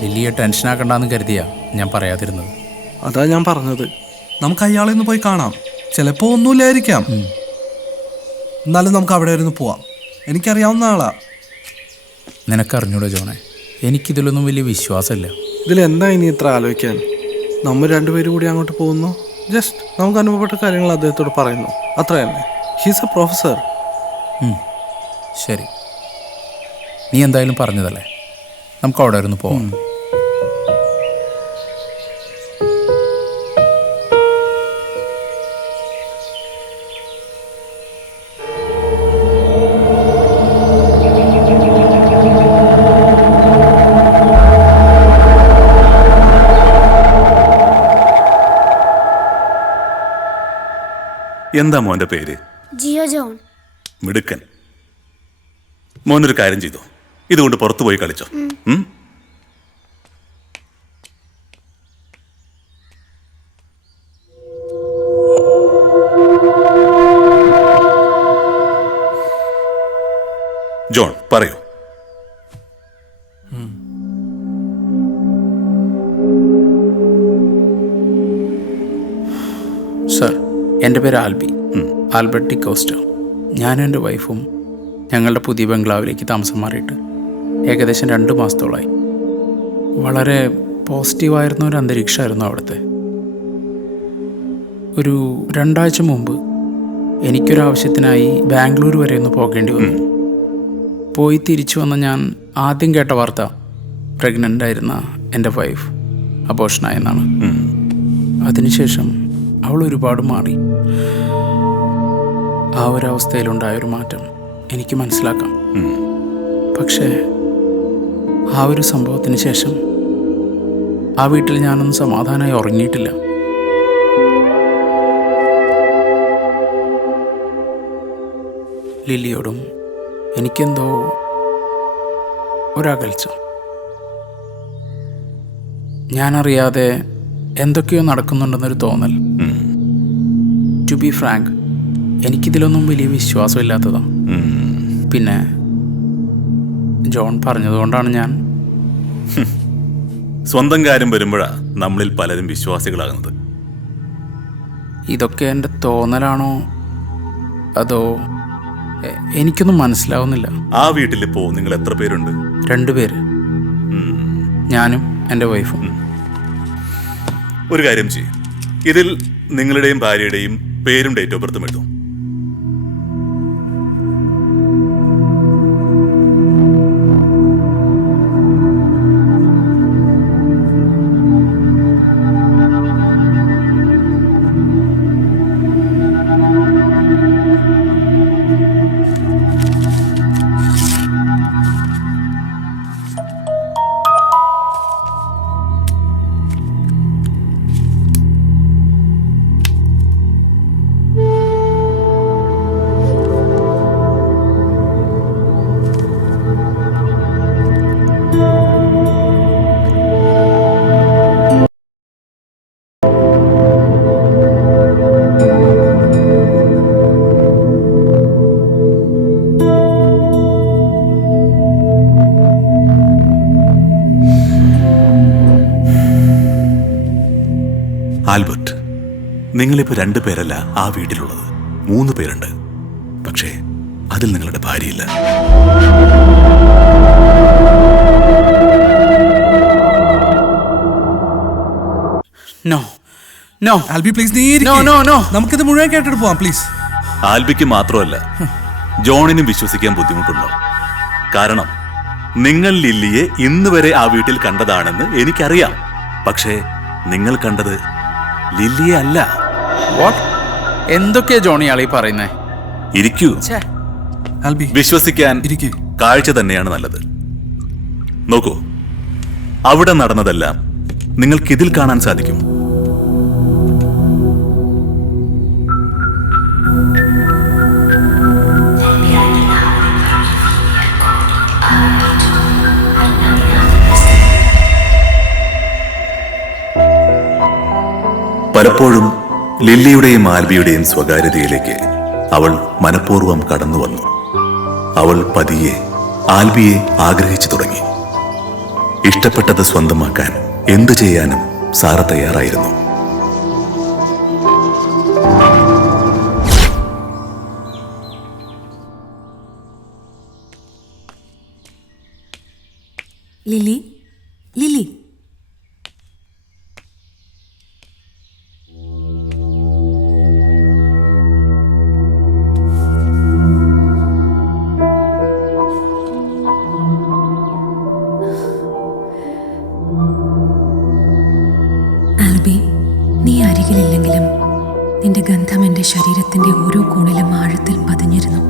ലില്ലിയെ ടെൻഷനാക്കണ്ടെന്ന് കരുതിയാ ഞാൻ പറയാതിരുന്നത്. അതാ ഞാൻ പറഞ്ഞത്, നമുക്ക് അയാളെ ഒന്ന് പോയി കാണാം. ചിലപ്പോൾ ഒന്നുമില്ലായിരിക്കാം. എന്നാലും നമുക്ക് അവിടെ വരെ ഒന്ന് പോവാം. എനിക്കറിയാവുന്ന ആളാ. നിനക്കറിഞ്ഞൂടെ ജോണെ, എനിക്കിതിലൊന്നും വലിയ വിശ്വാസമില്ല. ഇതിലെന്താ ഇനി ഇത്ര ആലോചിക്കാൻ? നമ്മൾ രണ്ടുപേരും കൂടി അങ്ങോട്ട് പോകുന്നു. ജസ്റ്റ് നമുക്ക് അനുഭവപ്പെട്ട കാര്യങ്ങൾ അദ്ദേഹത്തോട് പറയുന്നു, അത്ര തന്നെ. He's A professor. ശരി, നീ എന്തായാലും പറഞ്ഞതല്ലേ, നമുക്ക് അവിടെ ഒന്ന് പോവാം. എന്താ മോൻ്റെ പേര്? ജിയോ ജോൺ. മിടുക്കൻ. മോനൊരു കാര്യം ചെയ്തു, ഇതുകൊണ്ട് പുറത്തു പോയി കളിച്ചോ. ജോൺ പറയൂ. സർ, എൻ്റെ പേര് ആൽബി, ആൽബർട്ട് ഡിക്കോസ്റ്റ. ഞാനും എൻ്റെ വൈഫും ഞങ്ങളുടെ പുതിയ ബംഗ്ലാവിലേക്ക് താമസം മാറിയിട്ട് ഏകദേശം 2 മാസത്തോളമായി. വളരെ പോസിറ്റീവായിരുന്ന ഒരു അന്തരീക്ഷമായിരുന്നു അവിടുത്തെ. ഒരു 2 ആഴ്ച മുമ്പ് എനിക്കൊരാവശ്യത്തിനായി ബാംഗ്ലൂർ വരെ ഒന്ന് പോകേണ്ടി വന്നു. പോയി തിരിച്ചു വന്ന ഞാൻ ആദ്യം കേട്ട വാർത്ത പ്രഗ്നൻ്റ് ആയിരുന്ന എൻ്റെ വൈഫ് അബോഷനായെന്നാണ്. അതിനുശേഷം അവൾ ഒരുപാട് മാറി. ആ ഒരവസ്ഥയിലുണ്ടായൊരു മാറ്റം എനിക്ക് മനസ്സിലാക്കാം. പക്ഷേ ആ ഒരു സംഭവത്തിന് ശേഷം ആ വീട്ടിൽ ഞാനൊന്നും സമാധാനമായി ഉറങ്ങിയിട്ടില്ല. ലില്ലിയോടും എനിക്കെന്തോ ഒരകൽച്ച. ഞാനറിയാതെ എന്തൊക്കെയോ നടക്കുന്നുണ്ടെന്നൊരു തോന്നൽ. ടു ബി ഫ്രാങ്ക്, എനിക്കിതിലൊന്നും വലിയ വിശ്വാസമില്ലാത്തതാണ്. പിന്നെ ജോൺ പറഞ്ഞതുകൊണ്ടാണ് ഞാൻ. സ്വന്തം കാര്യം വരുമ്പോഴാ നമ്മളിൽ പലരും വിശ്വാസികളാകുന്നത്. ഇതൊക്കെ എൻ്റെ തോന്നലാണോ അതോ എനിക്കൊന്നും മനസ്സിലാവുന്നില്ല. ആ വീട്ടിലിപ്പോ നിങ്ങൾ എത്ര പേരുണ്ട്? 2 പേര്, ഞാനും എൻ്റെ വൈഫും. ഒരു കാര്യം ചെയ്യും, ഇതിൽ നിങ്ങളുടെയും ഭാര്യയുടെയും പേരും ഡേറ്റ് ഓഫ് ബർത്തും എഴുതും. ആൽബർട്ട്, നിങ്ങളിപ്പോൾ 2 പേരല്ല ആ വീട്ടിലുള്ളത്, 3 പേരുണ്ട്. പക്ഷേ അതിൽ നിങ്ങളുടെ ഭാര്യയില്ല. നോ നോ ആൽബി പ്ലീസ്, നീ നോ നോ നോ നമുക്കിത് മുഴുവൻ കേട്ടിട്ട് പോവാം പ്ലീസ്. ആൽബിക്ക് മാത്രമല്ല, ജോണിനും വിശ്വസിക്കാൻ ബുദ്ധിമുട്ടുണ്ടോ? കാരണം നിങ്ങൾ ലില്ലിയെ ഇന്ന് വരെ ആ വീട്ടിൽ കണ്ടതാണെന്ന് എനിക്കറിയാം. പക്ഷേ നിങ്ങൾ കണ്ടത് ലില്ലിയെ അല്ല. വാട്ട്? എന്തൊക്കെയാ ജോണി ആളീ പറയുന്നേ? ഇരിക്കൂ. ആൽബി വിശ്വസിക്കാൻ ഇരിക്കേ. കാഴ്ച തന്നെയാണ് നല്ലത്. നോക്കൂ, അവിടെ നടന്നതെല്ലാം നിങ്ങൾക്കിതിൽ കാണാൻ സാധിക്കും. പലപ്പോഴും ലില്ലിയുടെയും ആൽബിയുടെയും സ്വകാര്യതയിലേക്ക് അവൾ മനഃപൂർവ്വം കടന്നു വന്നു. അവൾ പതിയെ ആൽബിയെ ആഗ്രഹിച്ചു തുടങ്ങി. ഇഷ്ടപ്പെട്ടത് സ്വന്തമാക്കാൻ എന്തു ചെയ്യാനും സാറ തയ്യാറായിരുന്നു. ലില്ലി, ലില്ലി, ആൽബി, നീ അരികിലില്ലെങ്കിലും നിന്റെ ഗന്ധം എൻ്റെ ശരീരത്തിൻ്റെ ഓരോ കോണിലും ആഴത്തിൽ പതിഞ്ഞിരുന്നു.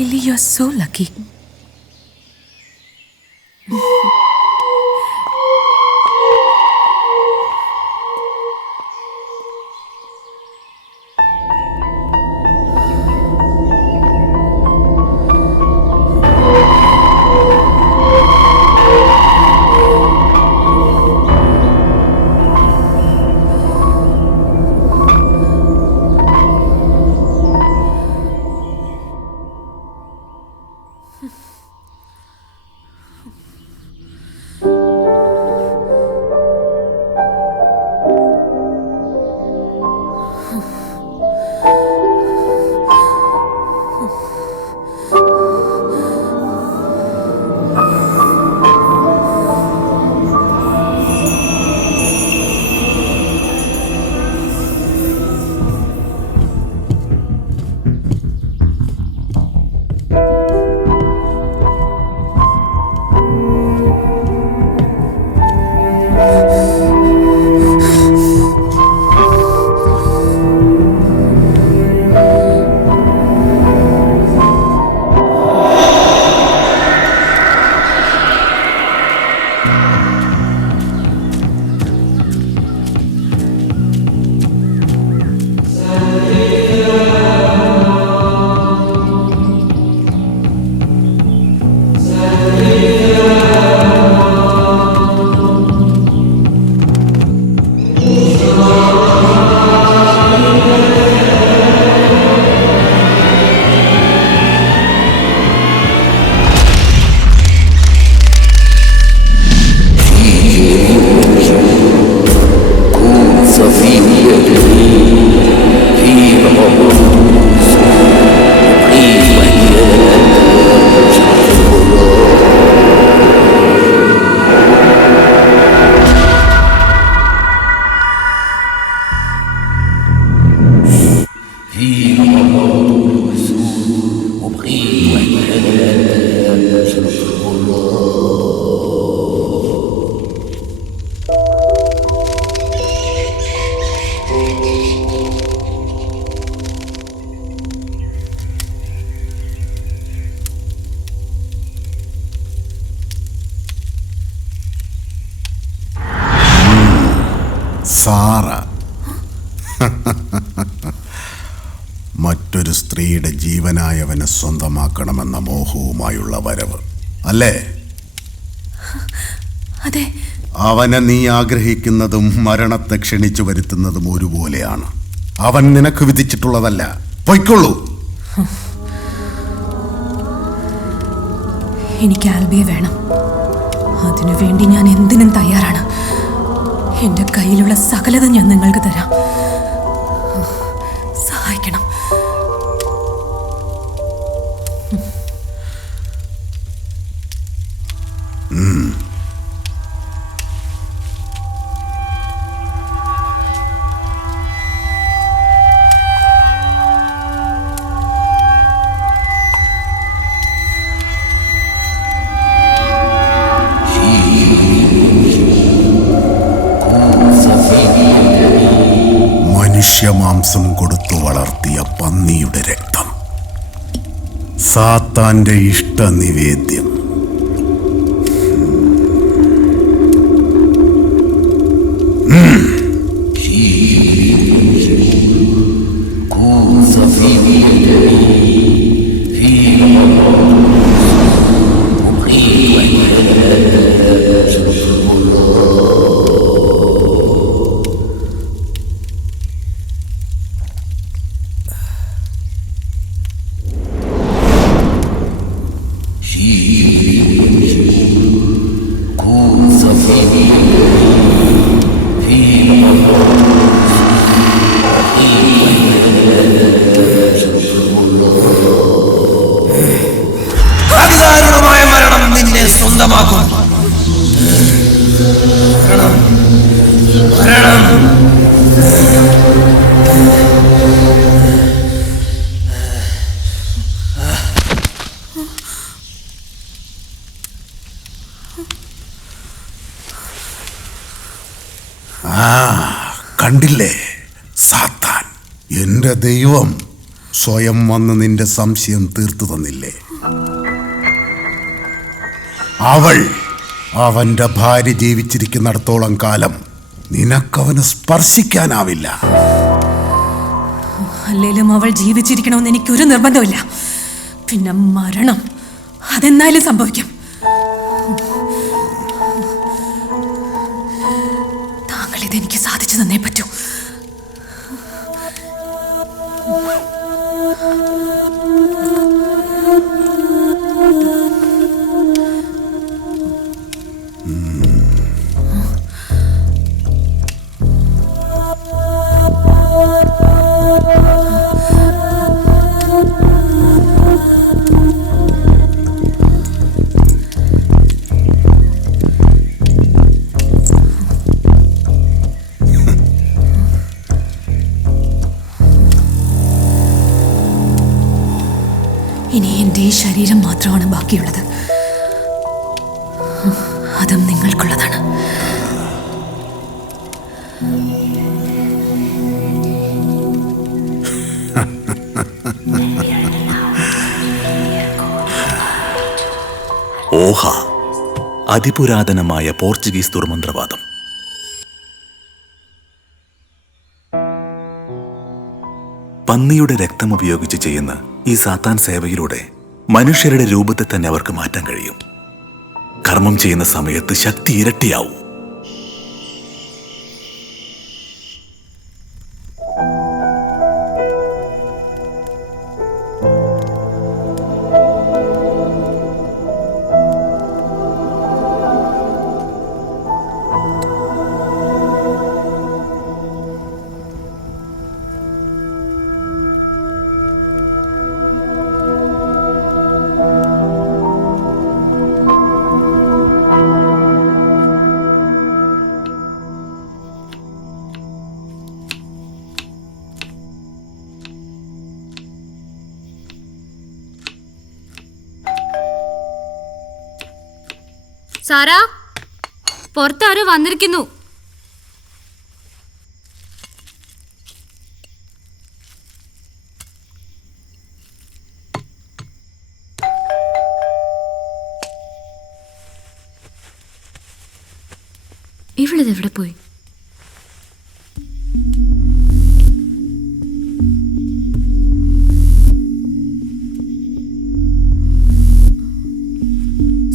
Lily, you're so lucky. മറ്റൊരു സ്ത്രീയുടെ ജീവനായവനെ സ്വന്തമാക്കണമെന്ന മോഹവുമായുള്ള വരവ് അല്ലേ? അതെ. അവനെ നീ ആഗ്രഹിക്കുന്നതും മരണത്തെ ക്ഷണിച്ചു വരുത്തുന്നതും ഒരുപോലെയാണ്. അവൻ നിനക്ക് വിധിച്ചിട്ടുള്ളതല്ല. പൊയ്ക്കൊള്ളൂ. എനിക്ക് ആൽബിയെ വേണം. അതിനുവേണ്ടി ഞാൻ എന്തിനും തയ്യാറാണ്. എൻ്റെ കയ്യിലുള്ള സകലതും ഞാൻ നിങ്ങൾക്ക് തരാം. സഹായിക്കണം. മനുഷ്യമാംസം കൊടുത്തു വളർത്തിയ പന്നിയുടെ രക്തം, സാത്താന്റെ ഇഷ്ടനിവേദ്യം. അതിദാരുണമായ മരണം നിന്നെ സ്വന്തമാക്കും. മരണം കണ്ടില്ലേ സാത്താൻ, എന്റെ ദൈവം സ്വയം വന്ന് നിന്റെ സംശയം തീർത്തു തന്നില്ലേ? അവന്റെ ഭാര്യ ജീവിച്ചിരിക്കുന്നിടത്തോളം കാലം നിനക്കവനെ സ്പർശിക്കാനാവില്ല. അല്ലേലും അവൾ ജീവിച്ചിരിക്കണമെന്ന് എനിക്കൊരു നിർബന്ധമില്ല. പിന്നെ മരണം അതെന്നാലും സംഭവിക്കും. താങ്കൾ ഇതെനിക്ക് സാധിച്ചു തന്നേ പറ്റൂ. ഇനി എൻ്റെ ഈ ശരീരം മാത്രമാണ് ബാക്കിയുള്ളത്. അതും നിങ്ങൾക്കുള്ളതാണ്. ഓഹ, അതിപുരാതനമായ പോർച്ചുഗീസ് ദുർമന്ത്രവാദം. പന്നിയുടെ രക്തം ഉപയോഗിച്ച് ചെയ്യുന്ന ഈ സാത്താൻ സേവയിലൂടെ മനുഷ്യരുടെ രൂപത്തെ തന്നെ അവർക്ക് മാറ്റാൻ കഴിയും. കർമ്മം ചെയ്യുന്ന സമയത്ത് ശക്തി ഇരട്ടിയാവും. സാറാ, പുറത്താരോ വന്നിരിക്കുന്നു. ഇവളിതെവിടെ പോയി?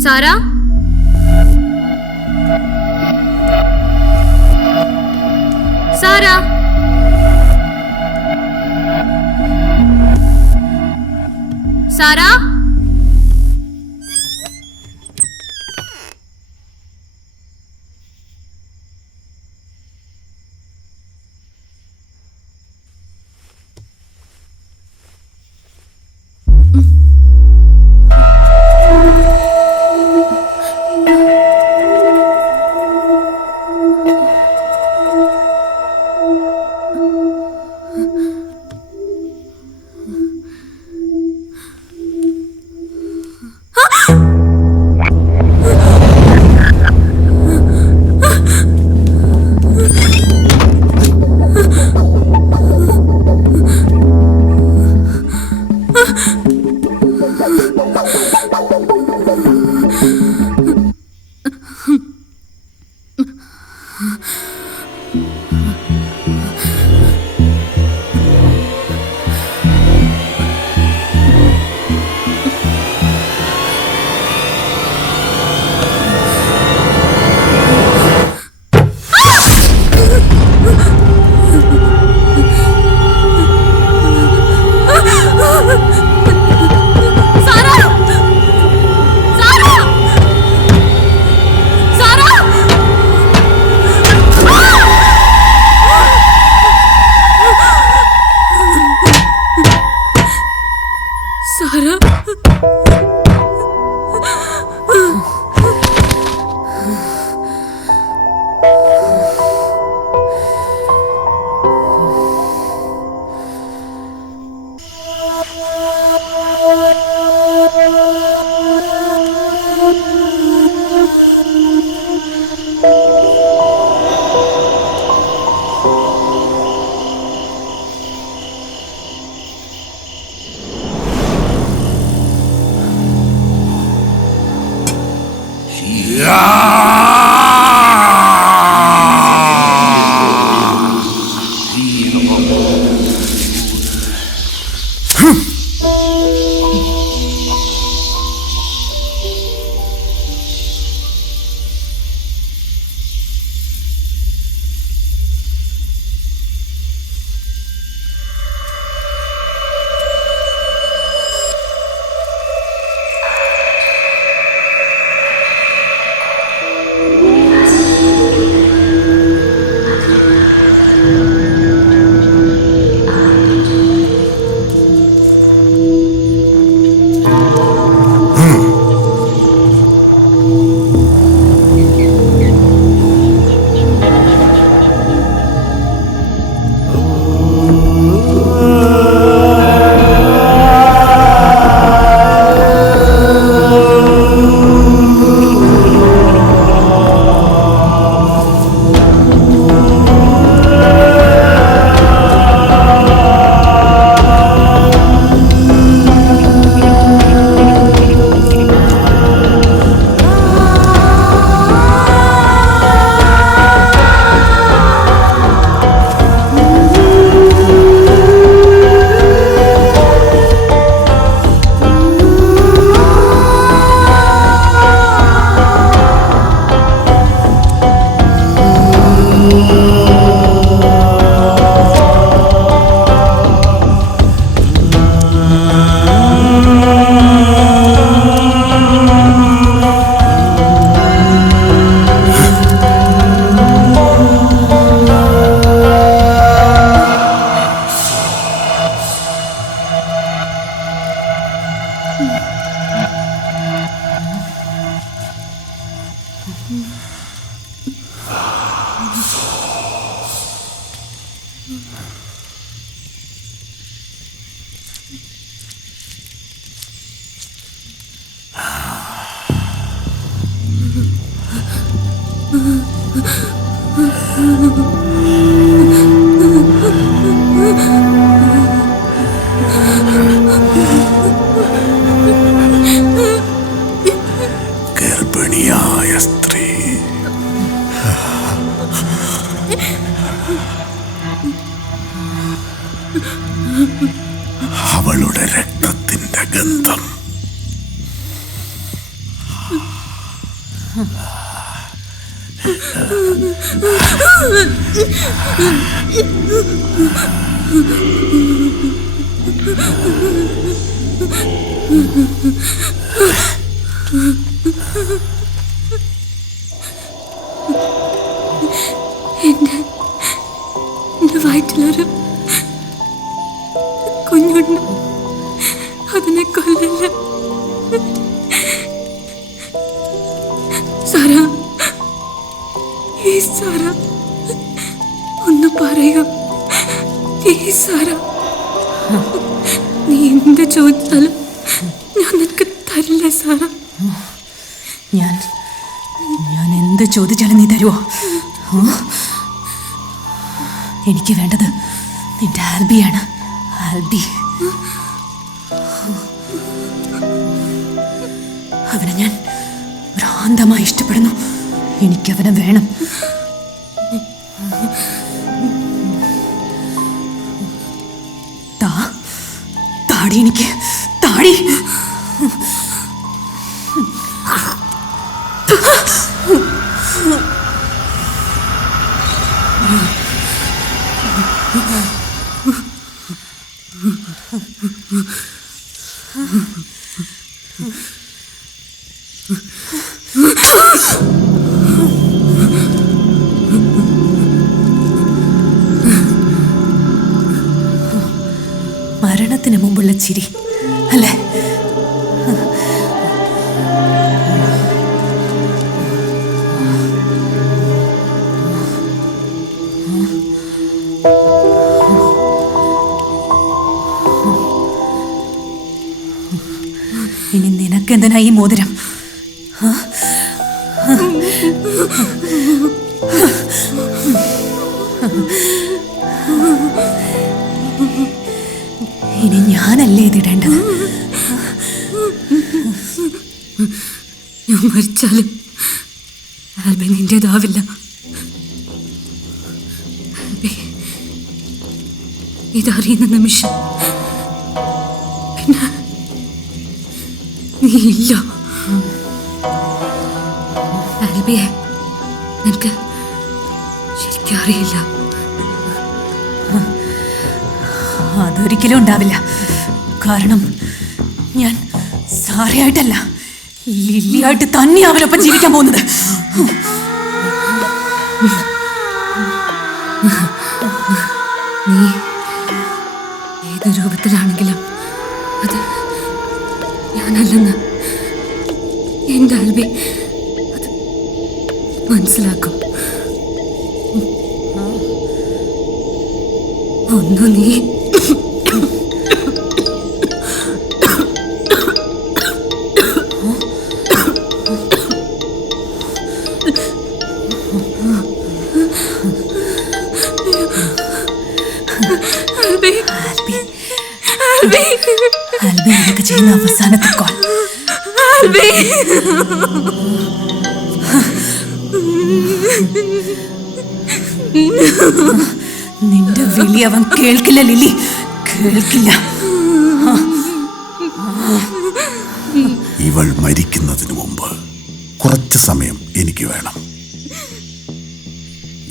സാരാ, സാരാ, സാരാ. ഗർഭിണിയായ സ്ത്രീ അവളുടെ രക്തത്തിന്റെ ഗന്ധം എന്റെ വയറ്റിലൊരു കുഞ്ഞുണ്ട്. അതിനെ കൊല്ലല്ല. സാറാ, സാറാ, ഒന്ന് പറയൂ സാറാ. നീ എന്ത് ചോദിച്ചാലും ഞാൻ നിനക്ക് തരില്ല സാറാ. ഞാൻ എന്ത് ചോദിച്ചാലും നീ തരുമോ? എനിക്ക് വേണ്ടത് നിന്റെ ആൽബിയാണ്. ആൽബി, അവനെ ഞാൻ ഭ്രാന്തമായി ഇഷ്ടപ്പെടുന്നു. എനിക്കവനെ വേണം. താടി, എനിക്ക് താടി. മരണത്തിന് മുമ്പുള്ള ചിരി അല്ലേ? ഇനി നിനക്കെന്തിനാ ഈ മോതിരം? ഇനി ഞാനല്ലേ ഇതിടേണ്ടത്? ഞാൻ മരിച്ചാലും ആൽബി നിന്റേതാവില്ല. ഇതറിയുന്ന നിമിഷം പിന്നെ നീയില്ല. ആൽബിയെ നിനക്ക് ശരിക്കും അറിയില്ല. അതൊരിക്കലും ഉണ്ടാവില്ല. കാരണം ഞാൻ സാറയായിട്ടല്ല, ലില്ലിയായിട്ട് തന്നെ അവനൊപ്പം ജീവിക്കാൻ പോകുന്നത്. നീ ഏത് രൂപത്തിലാണെങ്കിലും അത് ഞാനല്ലെന്ന് എൻ്റെ ആൽബി അത് മനസ്സിലാക്കും. ഒന്നു നീ ആൽബി നിനക്ക് ചെയ്യുന്ന അവസാനത്തെ കോൾ. നിന്റെ വിളി അവൻ കേൾക്കില്ല ലില്ലി, കേൾക്കില്ല. ഇവൾ മരിക്കുന്നതിന് മുമ്പ് കുറച്ച് സമയം എനിക്ക് വേണം.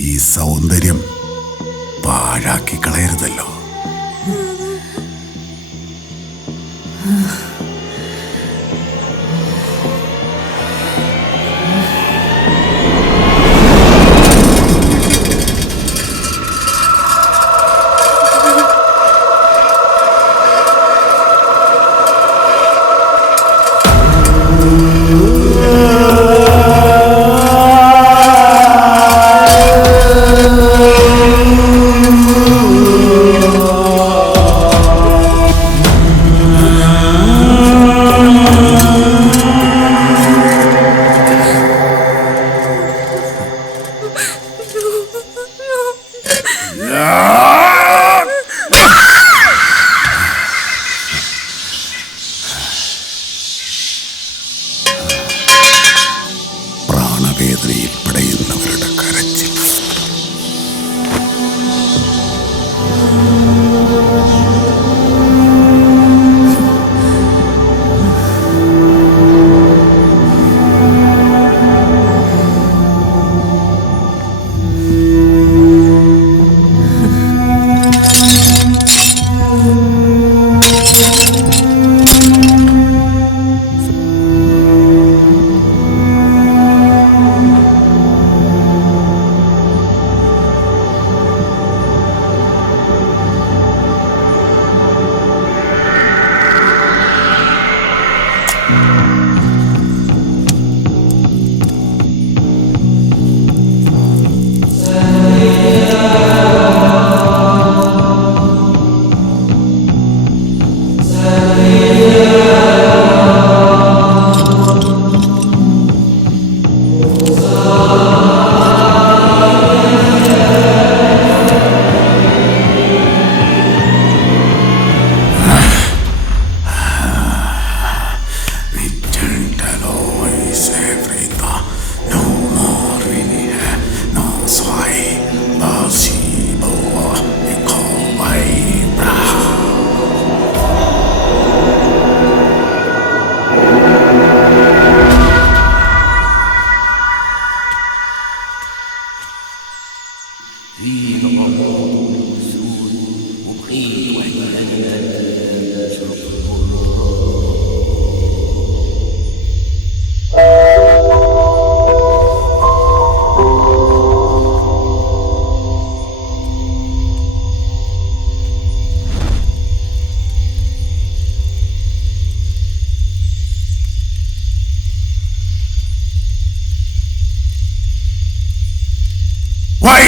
ഈ സൗന്ദര്യം പാഴാക്കി കളയരുതല്ലോ.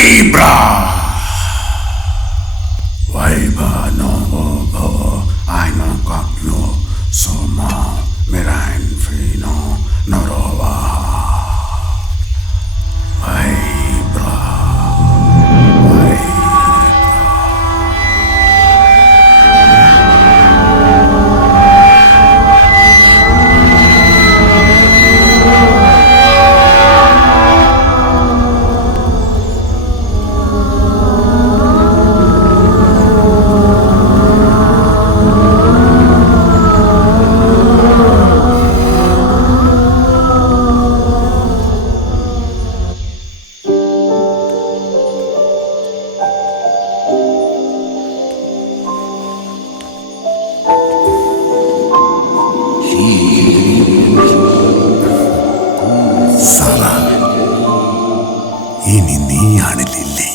Vibra. Vibra no bobo. I no cogno. Soma. Mirain fino. Norova. Vibra. Sara, ഇനി നീയാണ് ലില്ലി.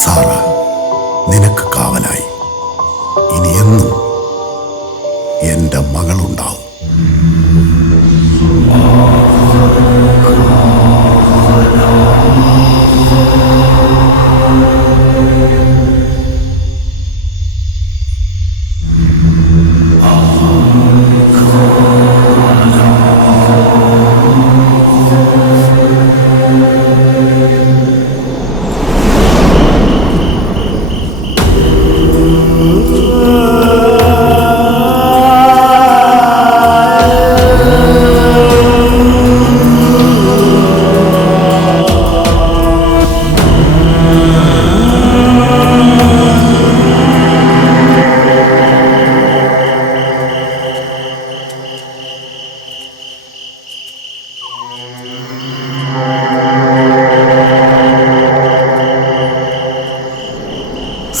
സാറ, നിനക്ക് കാവലായി ഇനി എന്നും എന്റെ മകളുണ്ടാവും.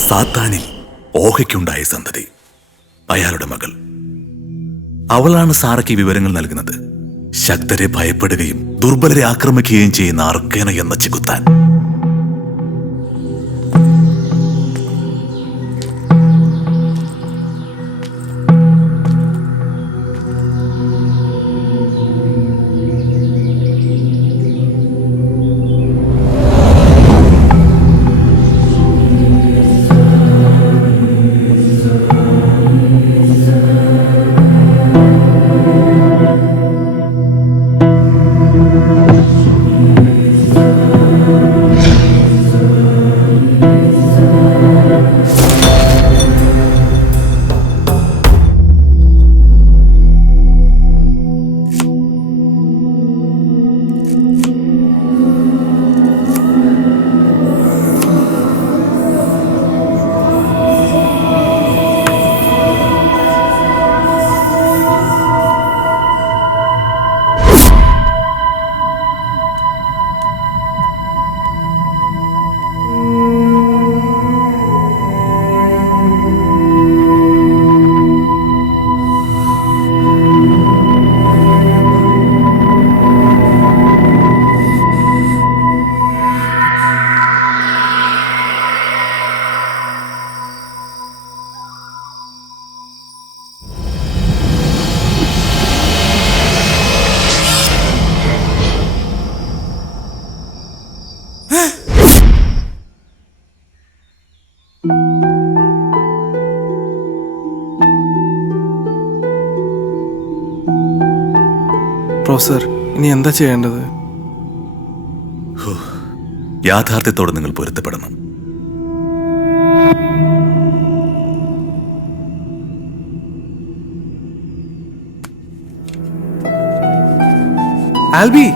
സാത്താനിൽ ഓഹയ്ക്കുണ്ടായ സന്തതി, അയാളുടെ മകൾ. അവളാണ് സാറയ്ക്ക് വിവരങ്ങൾ നൽകുന്നത്. ശക്തരെ ഭയപ്പെടുകയും ദുർബലരെ ആക്രമിക്കുകയും ചെയ്യുന്ന അർക്കേന എന്ന ചെകുത്താൻ. പ്രൊഫസർ, ഇനി എന്താ ചെയ്യേണ്ടത്? യാഥാർത്ഥ്യത്തോടെ നിങ്ങൾ പൊരുത്തപ്പെടണം. ആൽബി,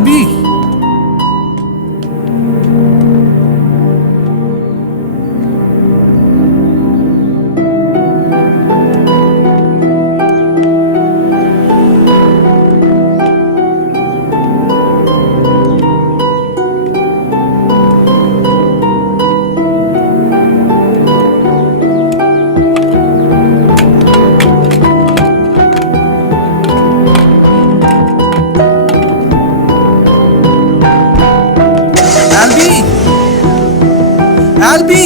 ആൽബി ആൽബി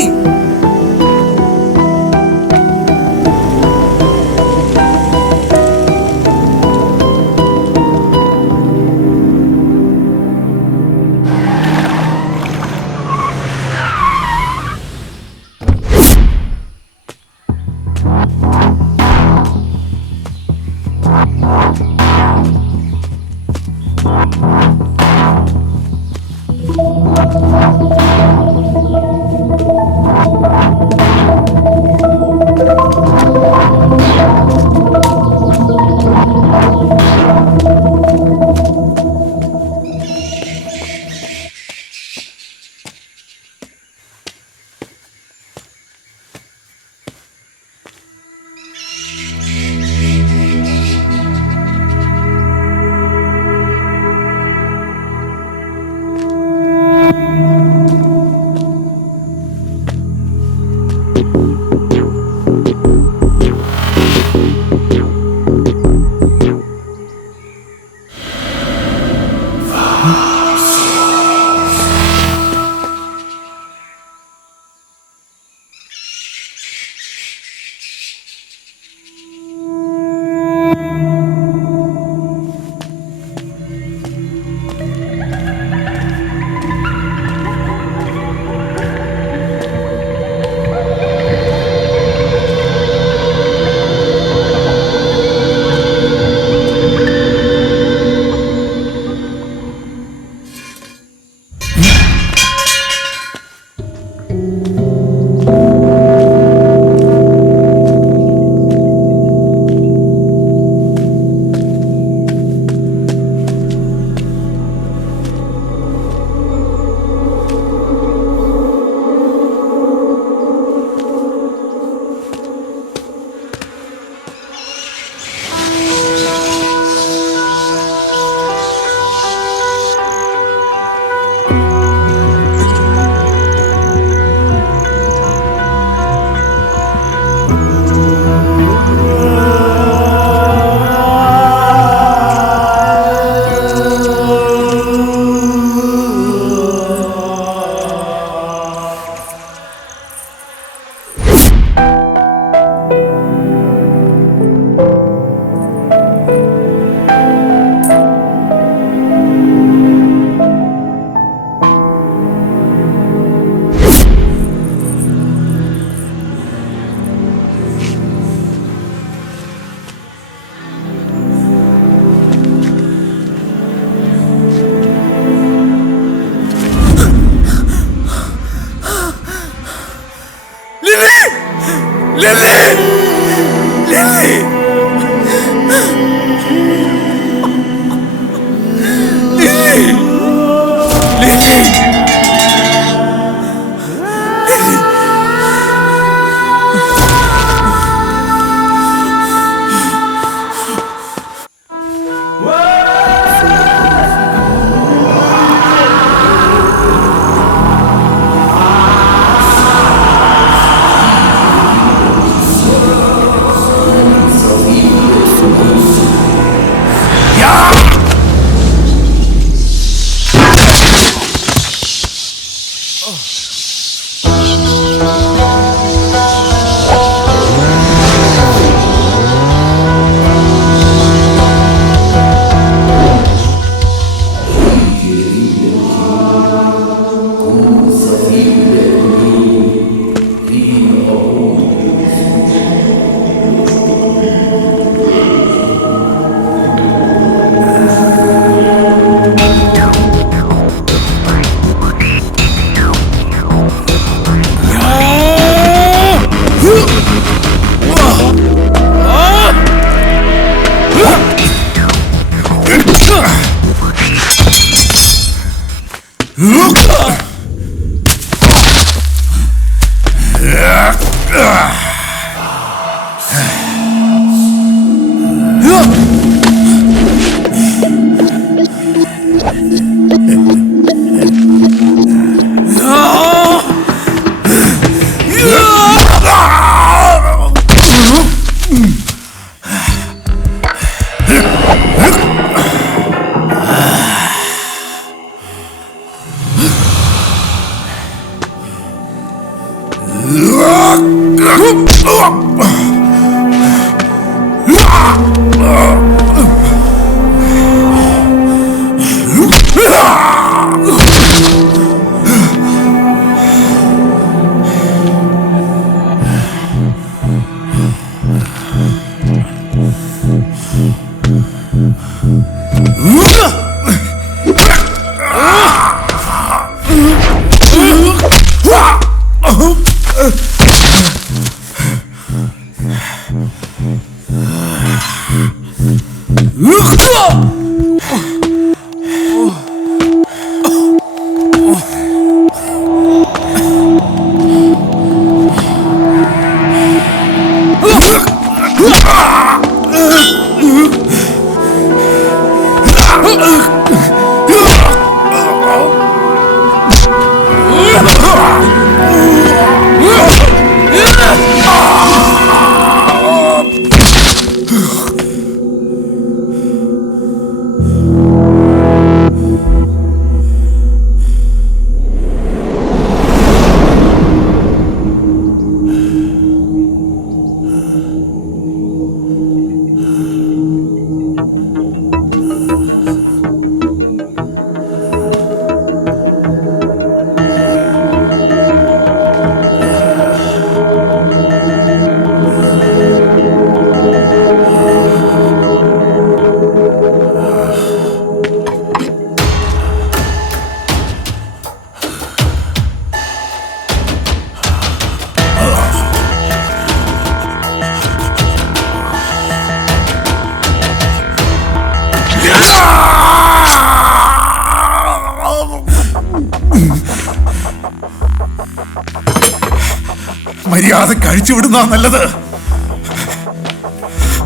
മര്യാദ കഴിച്ചുവിടുന്ന നല്ലത്.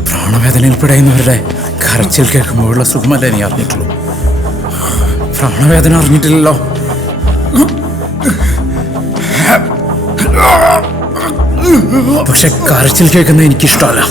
പ്രാണവേദനയിൽ പിടയുന്നവരുടെ കരച്ചിൽ കേൾക്കുമ്പോഴുള്ള സുഖമല്ലേ നീ അറിഞ്ഞിട്ടുള്ളൂ? പ്രാണവേദന അറിഞ്ഞിട്ടില്ലല്ലോ. പക്ഷെ കരച്ചിൽ കേൾക്കുന്ന എനിക്കിഷ്ടമല്ല.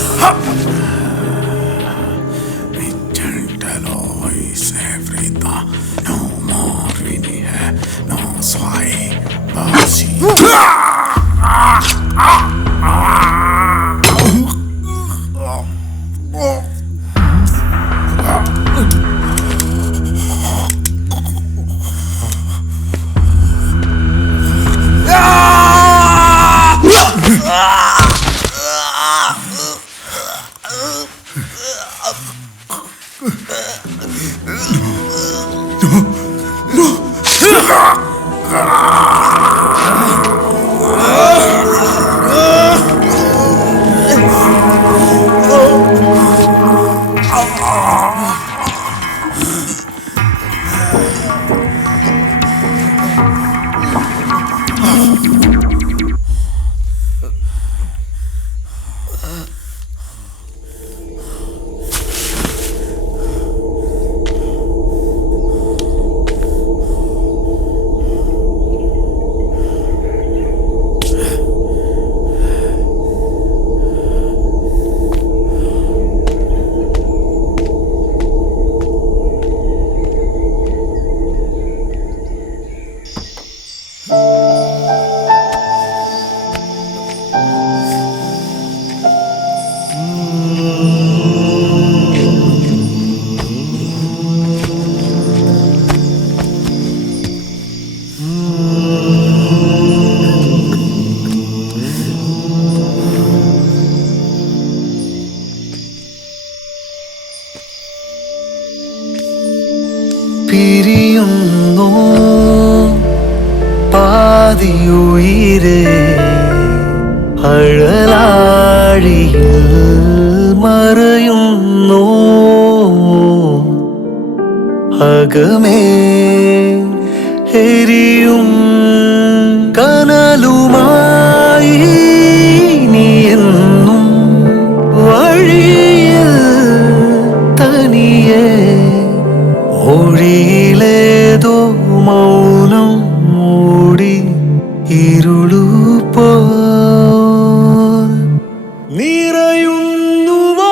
പിരിയുന്നു പാതിയുയിരേ അഴലാഴിയിൽ മറയുന്നു അകമേ എരിയും കനലുമായി നീ എന്നും വഴിയിൽ തനിയെ ഒഴിയിലേതോ മൗനം മൂടി ഇരുളു പോ നിറയുന്നുവോ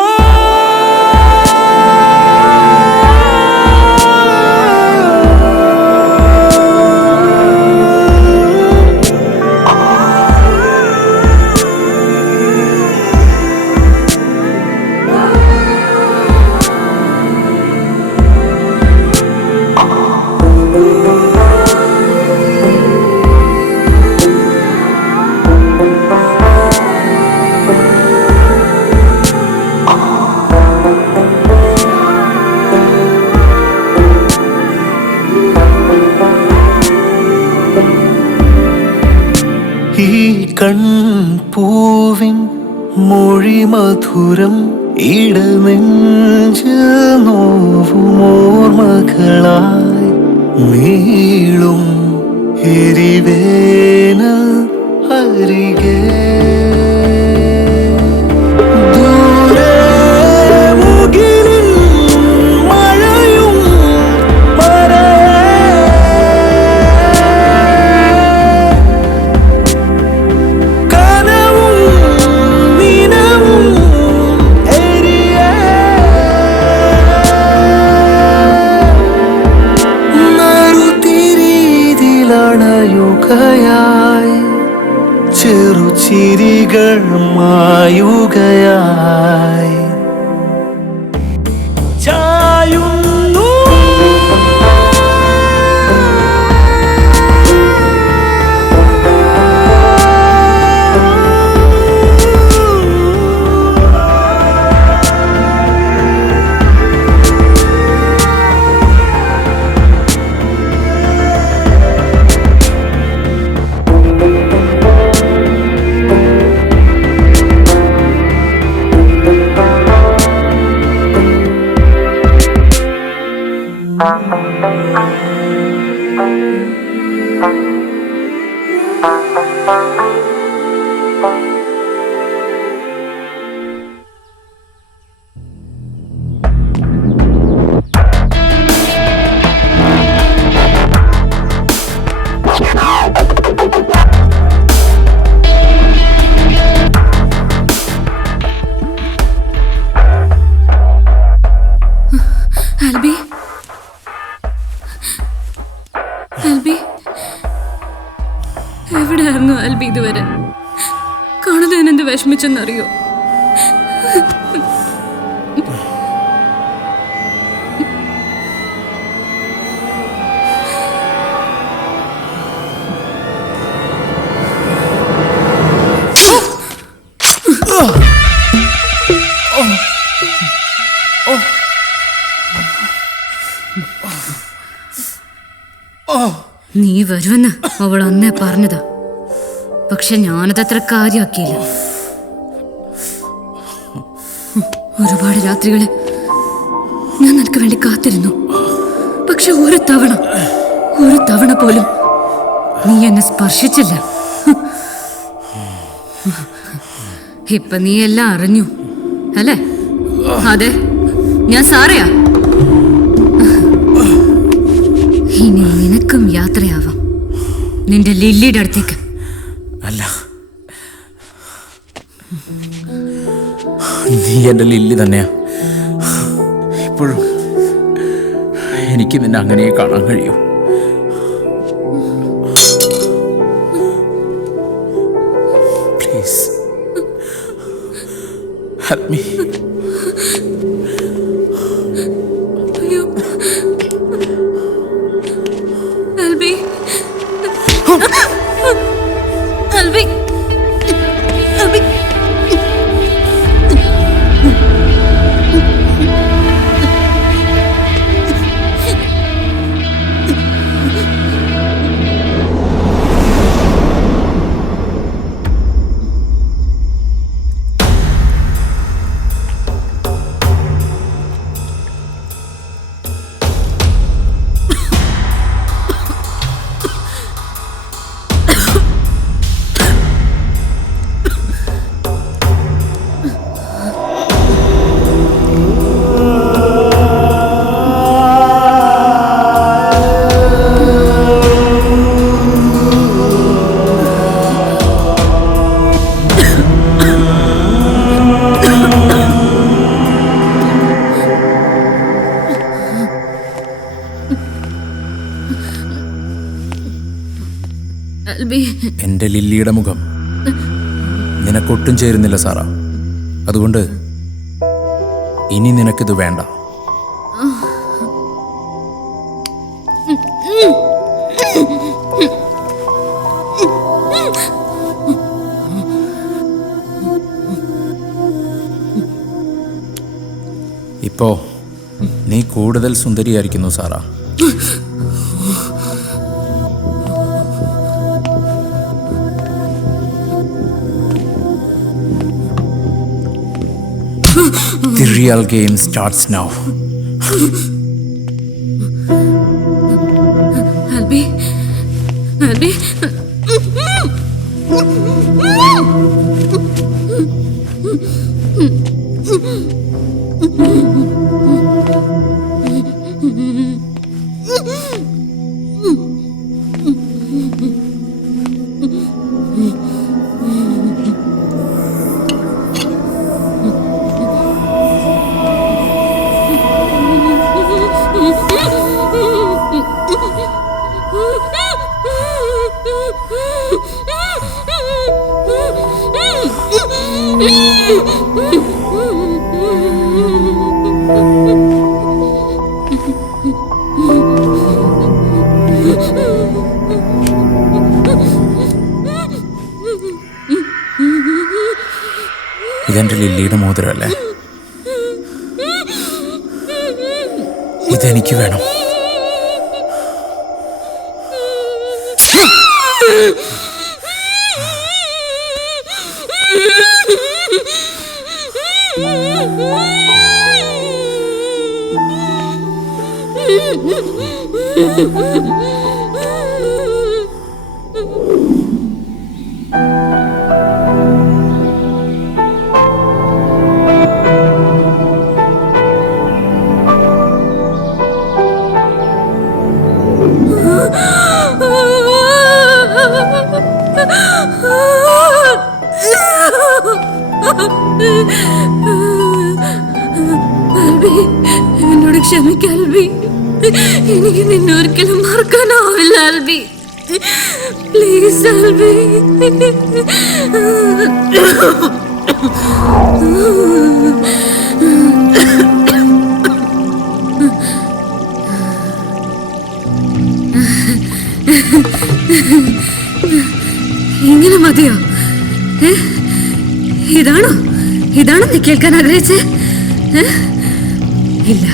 ഈ കൺപൂവിൻ മൊഴി മധുരം ഇടനെഞ്ചിൽ നോവുമോർമകളായി നീളും എരിവേനൽ അരികെ ദൂരെ മുകിലിൻ മഴയും ായി ചെറുചിരികൾ മായുകയായി ചായുന്നു ആൽബി, ആൽബി, എവിടെയായിരുന്നു ആൽബി ഇതുവരെ? കാണുന്നതിന് എന്ത് വിഷമിച്ചെന്നറിയോ? നീ വരുമെന്ന് അവൾ അന്നേ പറഞ്ഞതാ, പക്ഷെ ഞാനതത്ര കാര്യമാക്കിയില്ല. ഒരുപാട് രാത്രികള് ഞാൻ നിനക്ക് വേണ്ടി കാത്തിരുന്നു, പക്ഷെ ഒരു തവണ പോലും നീ എന്നെ സ്പർശിച്ചില്ല. ഇപ്പൊ നീ എല്ലാം അറിഞ്ഞു അല്ലേ? അതെ, ഞാൻ സാറയാ. ഇനി നിനക്കും യാത്രയാവാം നിന്റെ ലില്ലിയുടെ അടുത്തേക്ക്. അല്ല, നീ എൻ്റെ ലില്ലി തന്നെയാ. ഇപ്പോഴും എനിക്ക് നിന്നെ അങ്ങനെ കാണാൻ കഴിയൂ. Please help me. Albi, Albi, Albi. Albi, എൻ്റെ ലില്ലിയുടെ മുഖം നിനക്കൊട്ടും ചേരുന്നില്ല സാറാ. അതുകൊണ്ട് ഇനി നിനക്കിത് വേണ്ട. ഇപ്പോ നീ കൂടുതൽ സുന്ദരിയായിരിക്കുന്നു Sara. The real game starts now. Albi, Albi. ഇതെൻ്റെ ലില്ലിയുടെ മോതിരമല്ലേ? ഇതെനിക്ക് വേണം. ആൽബി, എന്നോട് ക്ഷമിക്ക ആൽബി. എനിക്ക് നിന്നെ ഒരിക്കലും മറക്കാനാവില്ല ആൽബി. പ്ലീസ് ആൽബി. ഇങ്ങനെ മതിയോ? ഇതാണോ നീ കേൾക്കാൻ ആഗ്രഹിച്ചേ? ഇല്ല,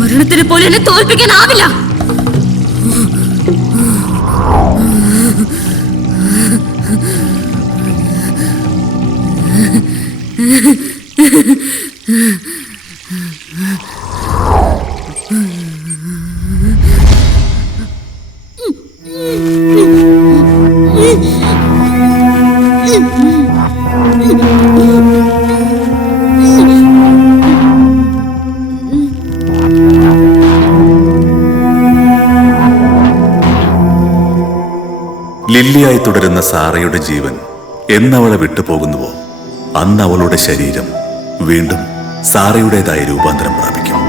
മരണത്തിന് പോലെ എന്നെ തോൽപ്പിക്കാനാവില്ല. ലില്ലിയായി തുടരുന്ന സാറയുടെ ജീവൻ എന്നവളെ വിട്ടുപോകുന്നുവോ അന്ന് അവളുടെ ശരീരം വീണ്ടും സാറയുടേതായ രൂപാന്തരം പ്രാപിക്കും.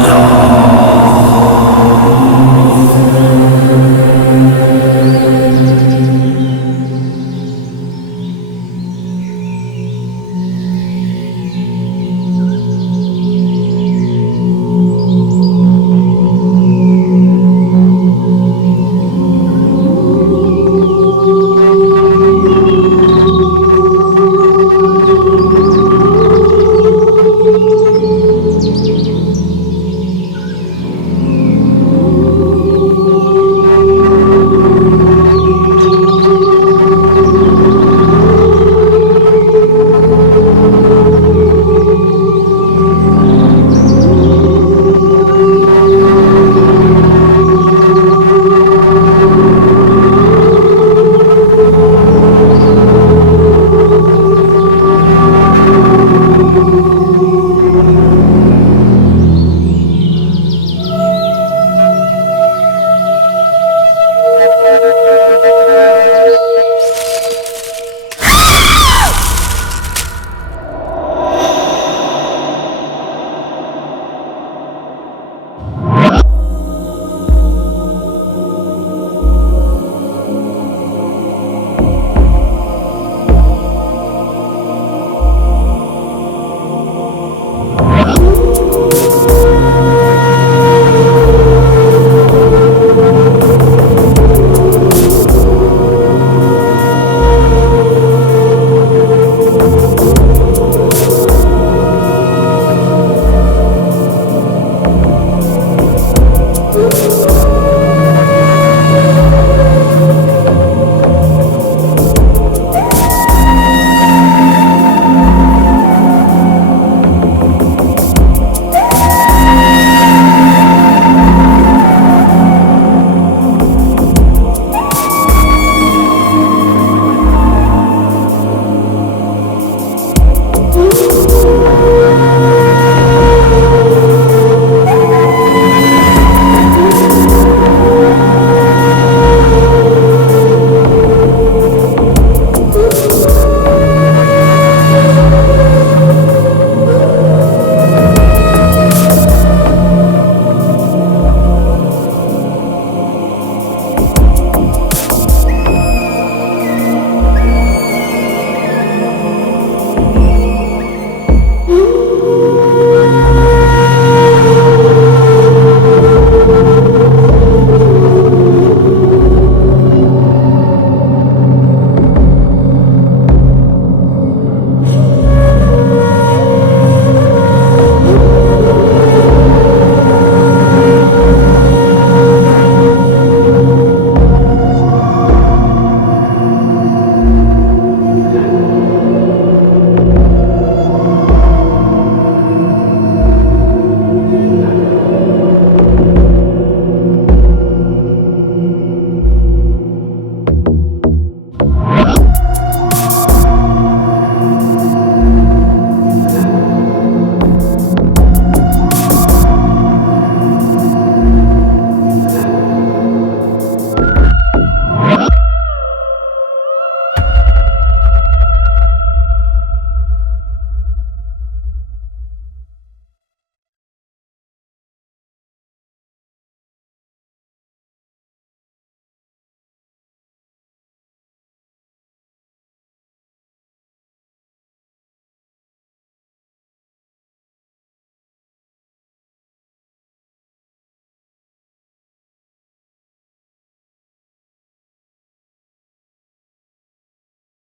Arcana.